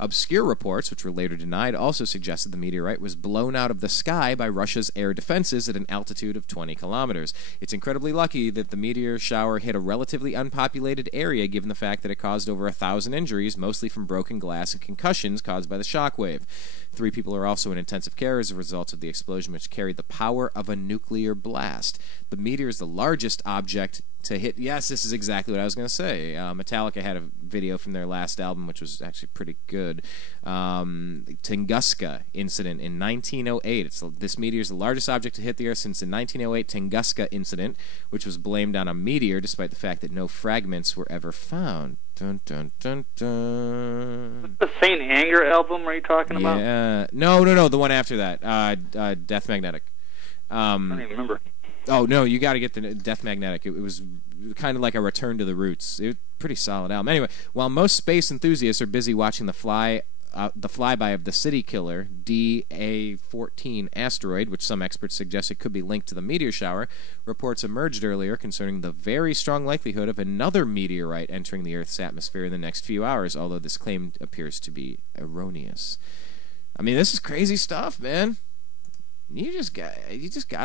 Obscure reports, which were later denied, also suggested the meteorite was blown out of the sky by Russia's air defenses at an altitude of 20 kilometers. It's incredibly lucky that the meteor shower hit a relatively unpopulated area, given the fact that it caused over 1,000 injuries, mostly from broken glass and concussions caused by the shockwave. 3 people are also in intensive care as a result of the explosion, which carried the power of a nuclear blast. The meteor is the largest object to hit. Yes, this is exactly what I was going to say. Metallica had a video from their last album, which was actually pretty good. Tunguska incident in 1908. This meteor is the largest object to hit the Earth since the 1908 Tunguska incident, which was blamed on a meteor, despite the fact that no fragments were ever found. Dun, dun, dun, dun. The Saint Anger album are you talking about? Yeah. No, the one after that. Death Magnetic. I don't even remember. Oh, no, you got to get the Death Magnetic. It was kind of like a return to the roots. It was a pretty solid album. Anyway, while most space enthusiasts are busy watching the flyby of the city killer DA-14 asteroid, which some experts suggest it could be linked to the meteor shower, reports emerged earlier concerning the very strong likelihood of another meteorite entering the Earth's atmosphere in the next few hours, although this claim appears to be erroneous. I mean, this is crazy stuff, man. You just got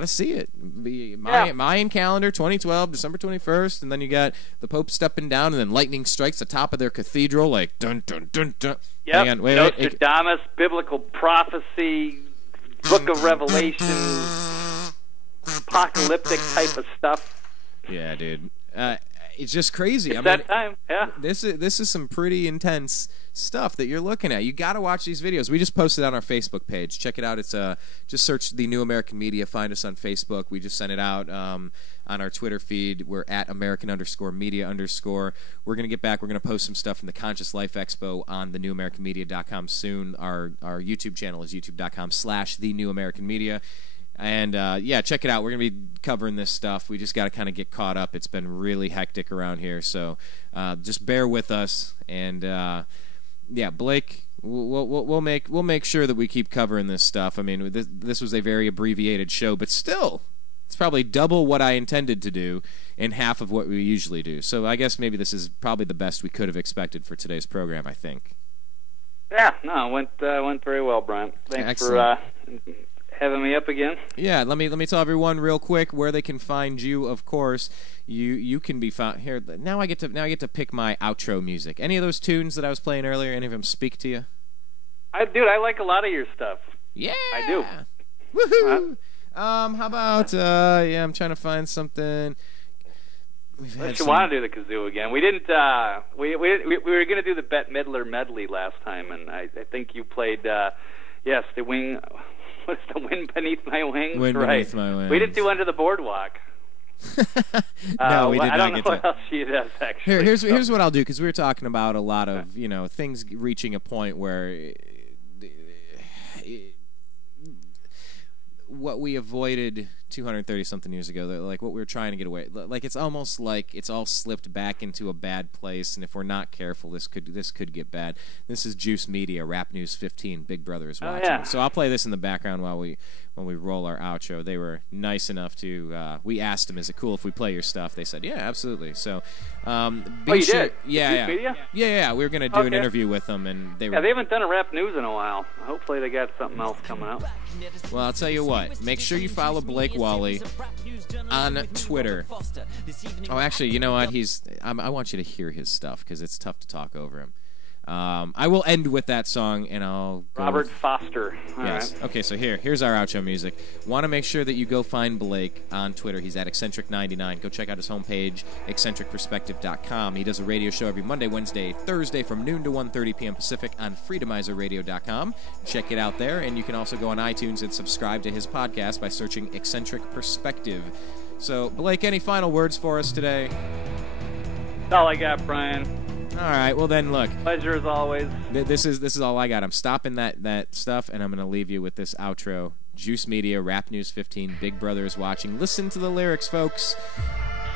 to see it. Mayan calendar, 2012, December 21st, and then you got the Pope stepping down, and then lightning strikes the top of their cathedral, like dun dun dun dun. Yep. Nostradamus, biblical prophecy, Book of Revelation, apocalyptic type of stuff. Yeah, dude. It's just crazy. It's that time, yeah. This is some pretty intense stuff that you're looking at. You got to watch these videos. We just posted it on our Facebook page. Check it out. It's just search The New American Media. Find us on Facebook. We just sent it out on our Twitter feed. We're at American_media_. We're going to get back. We're going to post some stuff from the Conscious Life Expo on thenewamericanmedia.com soon. Our YouTube channel is youtube.com/thenewamericanmedia. And, yeah, check it out. We're going to be covering this stuff. We just got to kind of get caught up. It's been really hectic around here. So just bear with us. And, yeah, Blake, we'll make sure that we keep covering this stuff. I mean, this was a very abbreviated show, but still, it's probably double what I intended to do and half of what we usually do. So I guess maybe this is probably the best we could have expected for today's program, I think. Yeah, no, it went very well, Brian. Thanks Excellent. for having me up again. Yeah, let me tell everyone real quick where they can find you. Of course, you can be found here. Now I get to pick my outro music. Any of those tunes that I was playing earlier, any of them speak to you? I like a lot of your stuff. Yeah, I do. Woohoo! How about I'm trying to find something. Unless you want to do the kazoo again. We didn't. We were going to do the Bette Midler medley last time, and I think you played. Yes, the wing. What's the wind beneath my wings? Wind beneath my wings. We didn't do Under the Boardwalk. No, we did not get to. I don't know what else she does actually. Here's what I'll do, because we were talking about a lot of things reaching a point where what we avoided 230-something years ago, like what we were trying to get away, like it's almost like it's all slipped back into a bad place, and if we're not careful, this could get bad. This is Juice Media, Rap News 15, Big Brother is watching. Yeah. So I'll play this in the background while we roll our outro. They were nice enough to. We asked them, "Is it cool if we play your stuff?" They said, "Yeah, absolutely." So, you did? Yeah. Media? Yeah. We were gonna do an interview with them, and they were. They haven't done a Rap News in a while. Hopefully, they got something else coming up. Well, I'll tell you what. Make sure you follow Blake Walley on Twitter. Oh, actually, you know what? I want you to hear his stuff because it's tough to talk over him. I will end with that song, and I'll go Robert Foster. All yes. right. Okay, so here's our outro music. Want to make sure that you go find Blake on Twitter. He's at Eccentric99. Go check out his homepage, eccentricperspective.com. He does a radio show every Monday, Wednesday, Thursday from noon to 1:30 p.m. Pacific on freedomizerradio.com. Check it out there, and you can also go on iTunes and subscribe to his podcast by searching Eccentric Perspective. So, Blake, any final words for us today? That's all I got, Brian. All right, well then, look. Pleasure as always. This is all I got. I'm stopping that stuff, and I'm going to leave you with this outro. Juice Media, Rap News 15, Big Brother is watching. Listen to the lyrics, folks.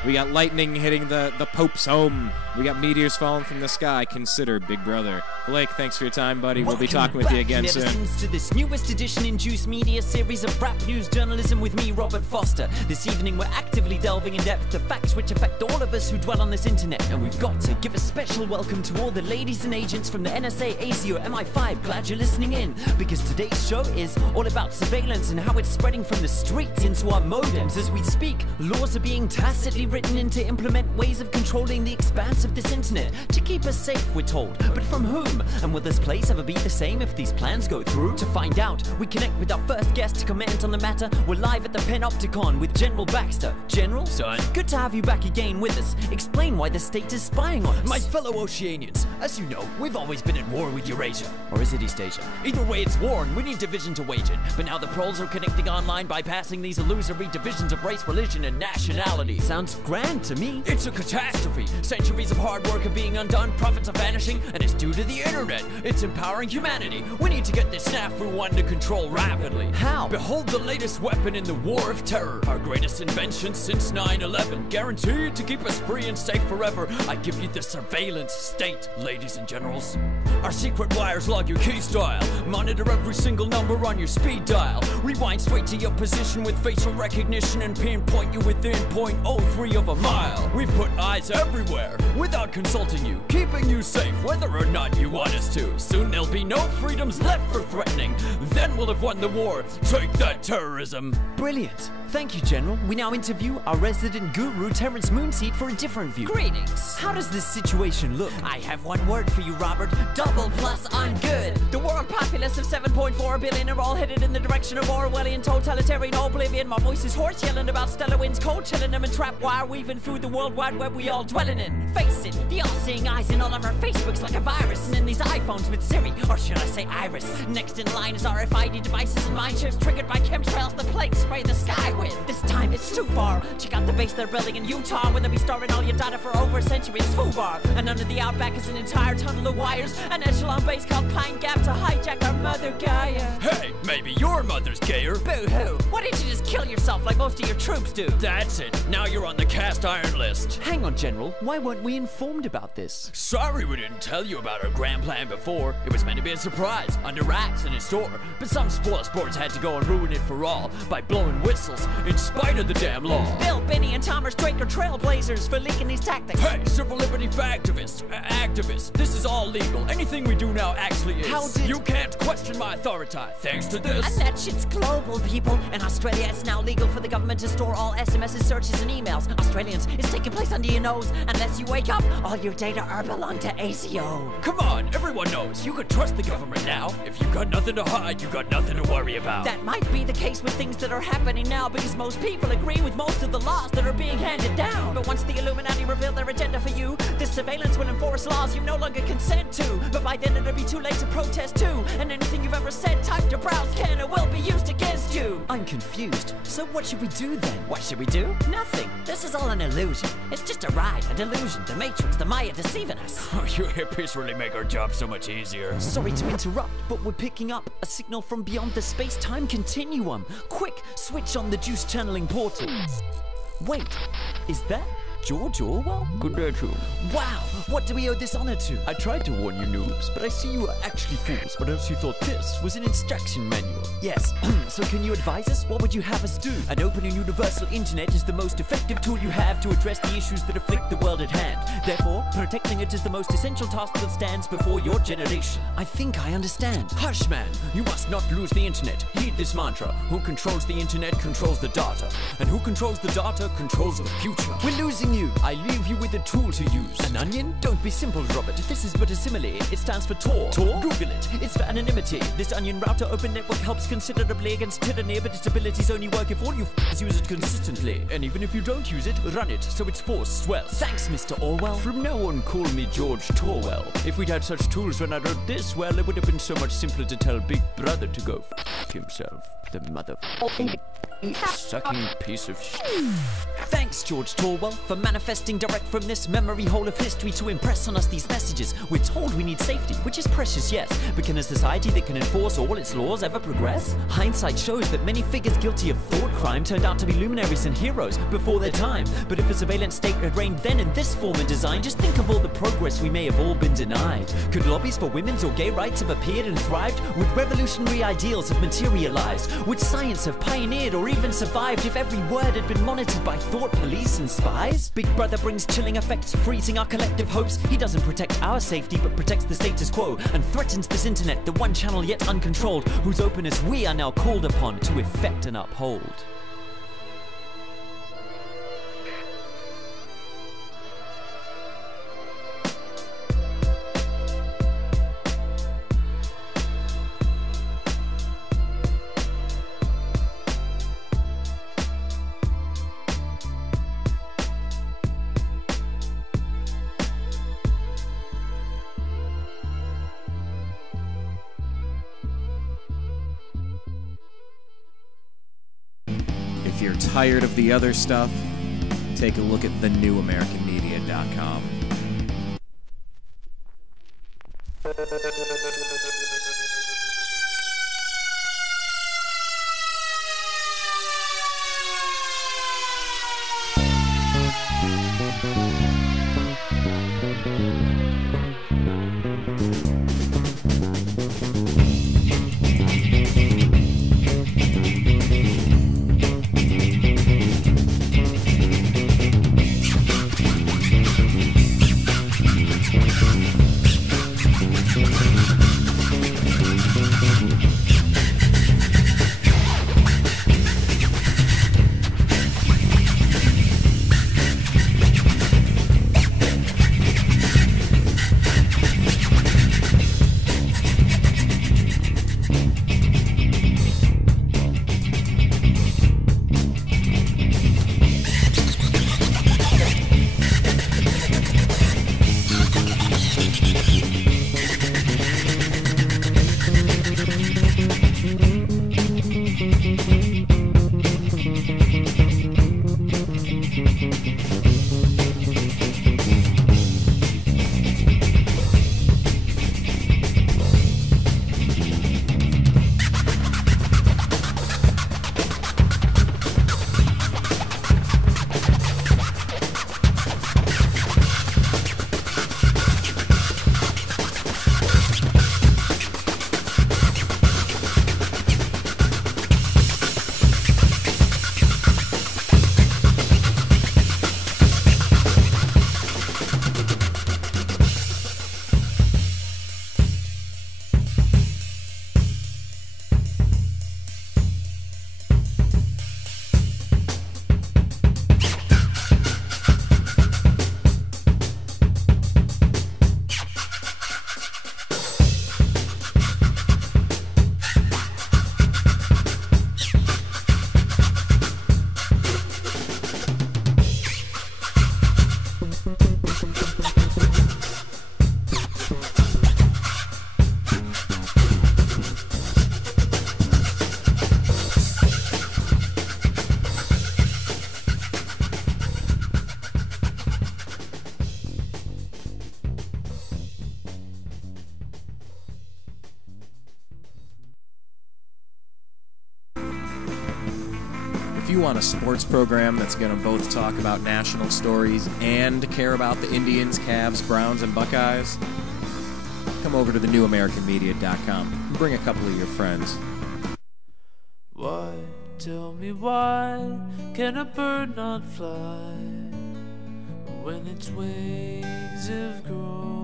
We got lightning hitting the Pope's home. We got meteors falling from the sky. Consider Big Brother. Blake, thanks for your time, buddy. We'll be talking with you again soon. To this newest edition in Juice Media series of rap news journalism with me, Robert Foster. This evening we're actively delving in depth to facts which affect all of us who dwell on this internet. And we've got to give a special welcome to all the ladies and agents from the NSA, ASIO, MI5. Glad you're listening in, because today's show is all about surveillance and how it's spreading from the streets into our modems. As we speak, laws are being tacitly written in to implement ways of controlling the expanse of this internet to keep us safe, we're told. But from whom? And will this place ever be the same if these plans go through? To find out, we connect with our first guest to comment on the matter. We're live at the Panopticon with General Baxter. General, son, good to have you back again with us. Explain why the state is spying on us. My fellow Oceanians, as you know, we've always been at war with Eurasia. Or is it East Asia? Either way, it's war, and we need division to wage it. But now the proles are connecting online, bypassing these illusory divisions of race, religion, and nationality. Sounds grand to me. It's a catastrophe. Centuries of hard work are being undone, profits are vanishing, and it's due to the internet. It's empowering humanity. We need to get this snafu under control rapidly. How? Behold the latest weapon in the war of terror. Our greatest invention since 9/11. Guaranteed to keep us free and safe forever. I give you the surveillance state, ladies and generals. Our secret wires log your key style. Monitor every single number on your speed dial. Rewind straight to your position with facial recognition and pinpoint you within 0.03 of a mile. We've put eyes everywhere without consulting you, keeping you safe whether or not you want us to. Soon there'll be no freedoms left for threatening. Then we'll have won the war. Take that, terrorism. Brilliant. Thank you, General. We now interview our resident guru, Terrence Moonseed, for a different view. Greetings. How does this situation look? I have one word for you, Robert. Double plus on good. The world populace of 7.4 billion are all headed in the direction of Orwellian totalitarian oblivion. My voice is hoarse, yelling about stellar winds, cold chilling them and trap wire weaving through the world wide web we all dwelling in. Face it, the all-seeing eyes in all of our Facebooks like a virus, and in these iPhones with Siri, or should I say Iris. Next in line is RFID devices and mind chips triggered by chemtrails the plague spray the sky with. This time it's too far. Check out the base they're building in Utah, where they'll be storing all your data for over a century. It's FUBAR. And under the outback is an entire tunnel of wires, an echelon base called Pine Gap to hijack our mother Gaia. Hey, maybe your mother's gayer. Boo-hoo. Why didn't you just kill yourself like most of your troops do? That's it. Now you're on the the cast iron list. Hang on, General. Why weren't we informed about this? Sorry we didn't tell you about our grand plan before. It was meant to be a surprise, under wraps and in store. But some spoil sports had to go and ruin it for all by blowing whistles in spite of the damn law. Bill, Benny, and Thomas Drake are trailblazers for leaking these tactics. Hey, civil liberty activists, this is all legal. Anything we do now actually is. How did... You can't question my authority thanks to this. And that shit's global, people. In Australia, it's now legal for the government to store all SMSs, searches, and emails. Australians, it's taking place under your nose. Unless you wake up, all your data are belong to ACO. Come on, everyone knows. You can trust the government now. If you got nothing to hide, you got nothing to worry about. That might be the case with things that are happening now, because most people agree with most of the laws that are being handed down. But once the Illuminati reveal their agenda for you, this surveillance will enforce laws you no longer consent to. But by then it'll be too late to protest too. And anything you've ever said, typed or browsed can or will be used against you. I'm confused. So what should we do then? What should we do? Nothing. This is all an illusion. It's just a ride, a delusion, the Matrix, the Maya deceiving us. Oh, you hippies really make our job so much easier. Sorry to interrupt, but we're picking up a signal from beyond the space-time continuum. Quick, switch on the juice channeling portal. Wait, is that George Orwell? Good day to you. Wow, what do we owe this honor to? I tried to warn you noobs, but I see you are actually fools, or else you thought this was an instruction manual. Yes, so can you advise us? What would you have us do? An open and universal internet is the most effective tool you have to address the issues that afflict the world at hand. Therefore, protecting it is the most essential task that stands before your generation. I think I understand. Hush, man. You must not lose the internet. Heed this mantra. Who controls the internet controls the data. And who controls the data controls the future. We're losing you. I leave you with a tool to use. An onion? Don't be simple, Robert. This is but a simile. It stands for Tor. Tor? Google it. It's for anonymity. This onion router open network helps considerably against tyranny, but its abilities only work if all you use it consistently. And even if you don't use it, run it, so its force swells. Thanks, Mr. Orwell. From now on, call me George Torwell. If we'd had such tools when I wrote this, well, it would have been so much simpler to tell Big Brother to go f*** himself. The mother sucking piece of shit. Thanks, George Torwell, for manifesting direct from this memory hole of history to impress on us these messages. We're told we need safety, which is precious, yes, but can a society that can enforce all its laws ever progress? Hindsight shows that many figures guilty of thought crime turned out to be luminaries and heroes before their time. But if a surveillance state had reigned then in this form and design, just think of all the progress we may have all been denied. Could lobbies for women's or gay rights have appeared and thrived? Would revolutionary ideals have materialized? Would science have pioneered or even survived if every word had been monitored by thought police and spies? Big Brother brings chilling effects, freezing our collective hopes. He doesn't protect our safety, but protects the status quo and threatens this internet, the one channel yet uncontrolled, whose openness we are now called upon to effect and uphold. If you're tired of the other stuff, take a look at thenewamericanmedia.com. you want a sports program that's going to both talk about national stories and care about the Indians, Cavs, Browns, and Buckeyes, come over to thenewamericanmedia.com and bring a couple of your friends. Why, tell me why, can a bird not fly when its wings have grown?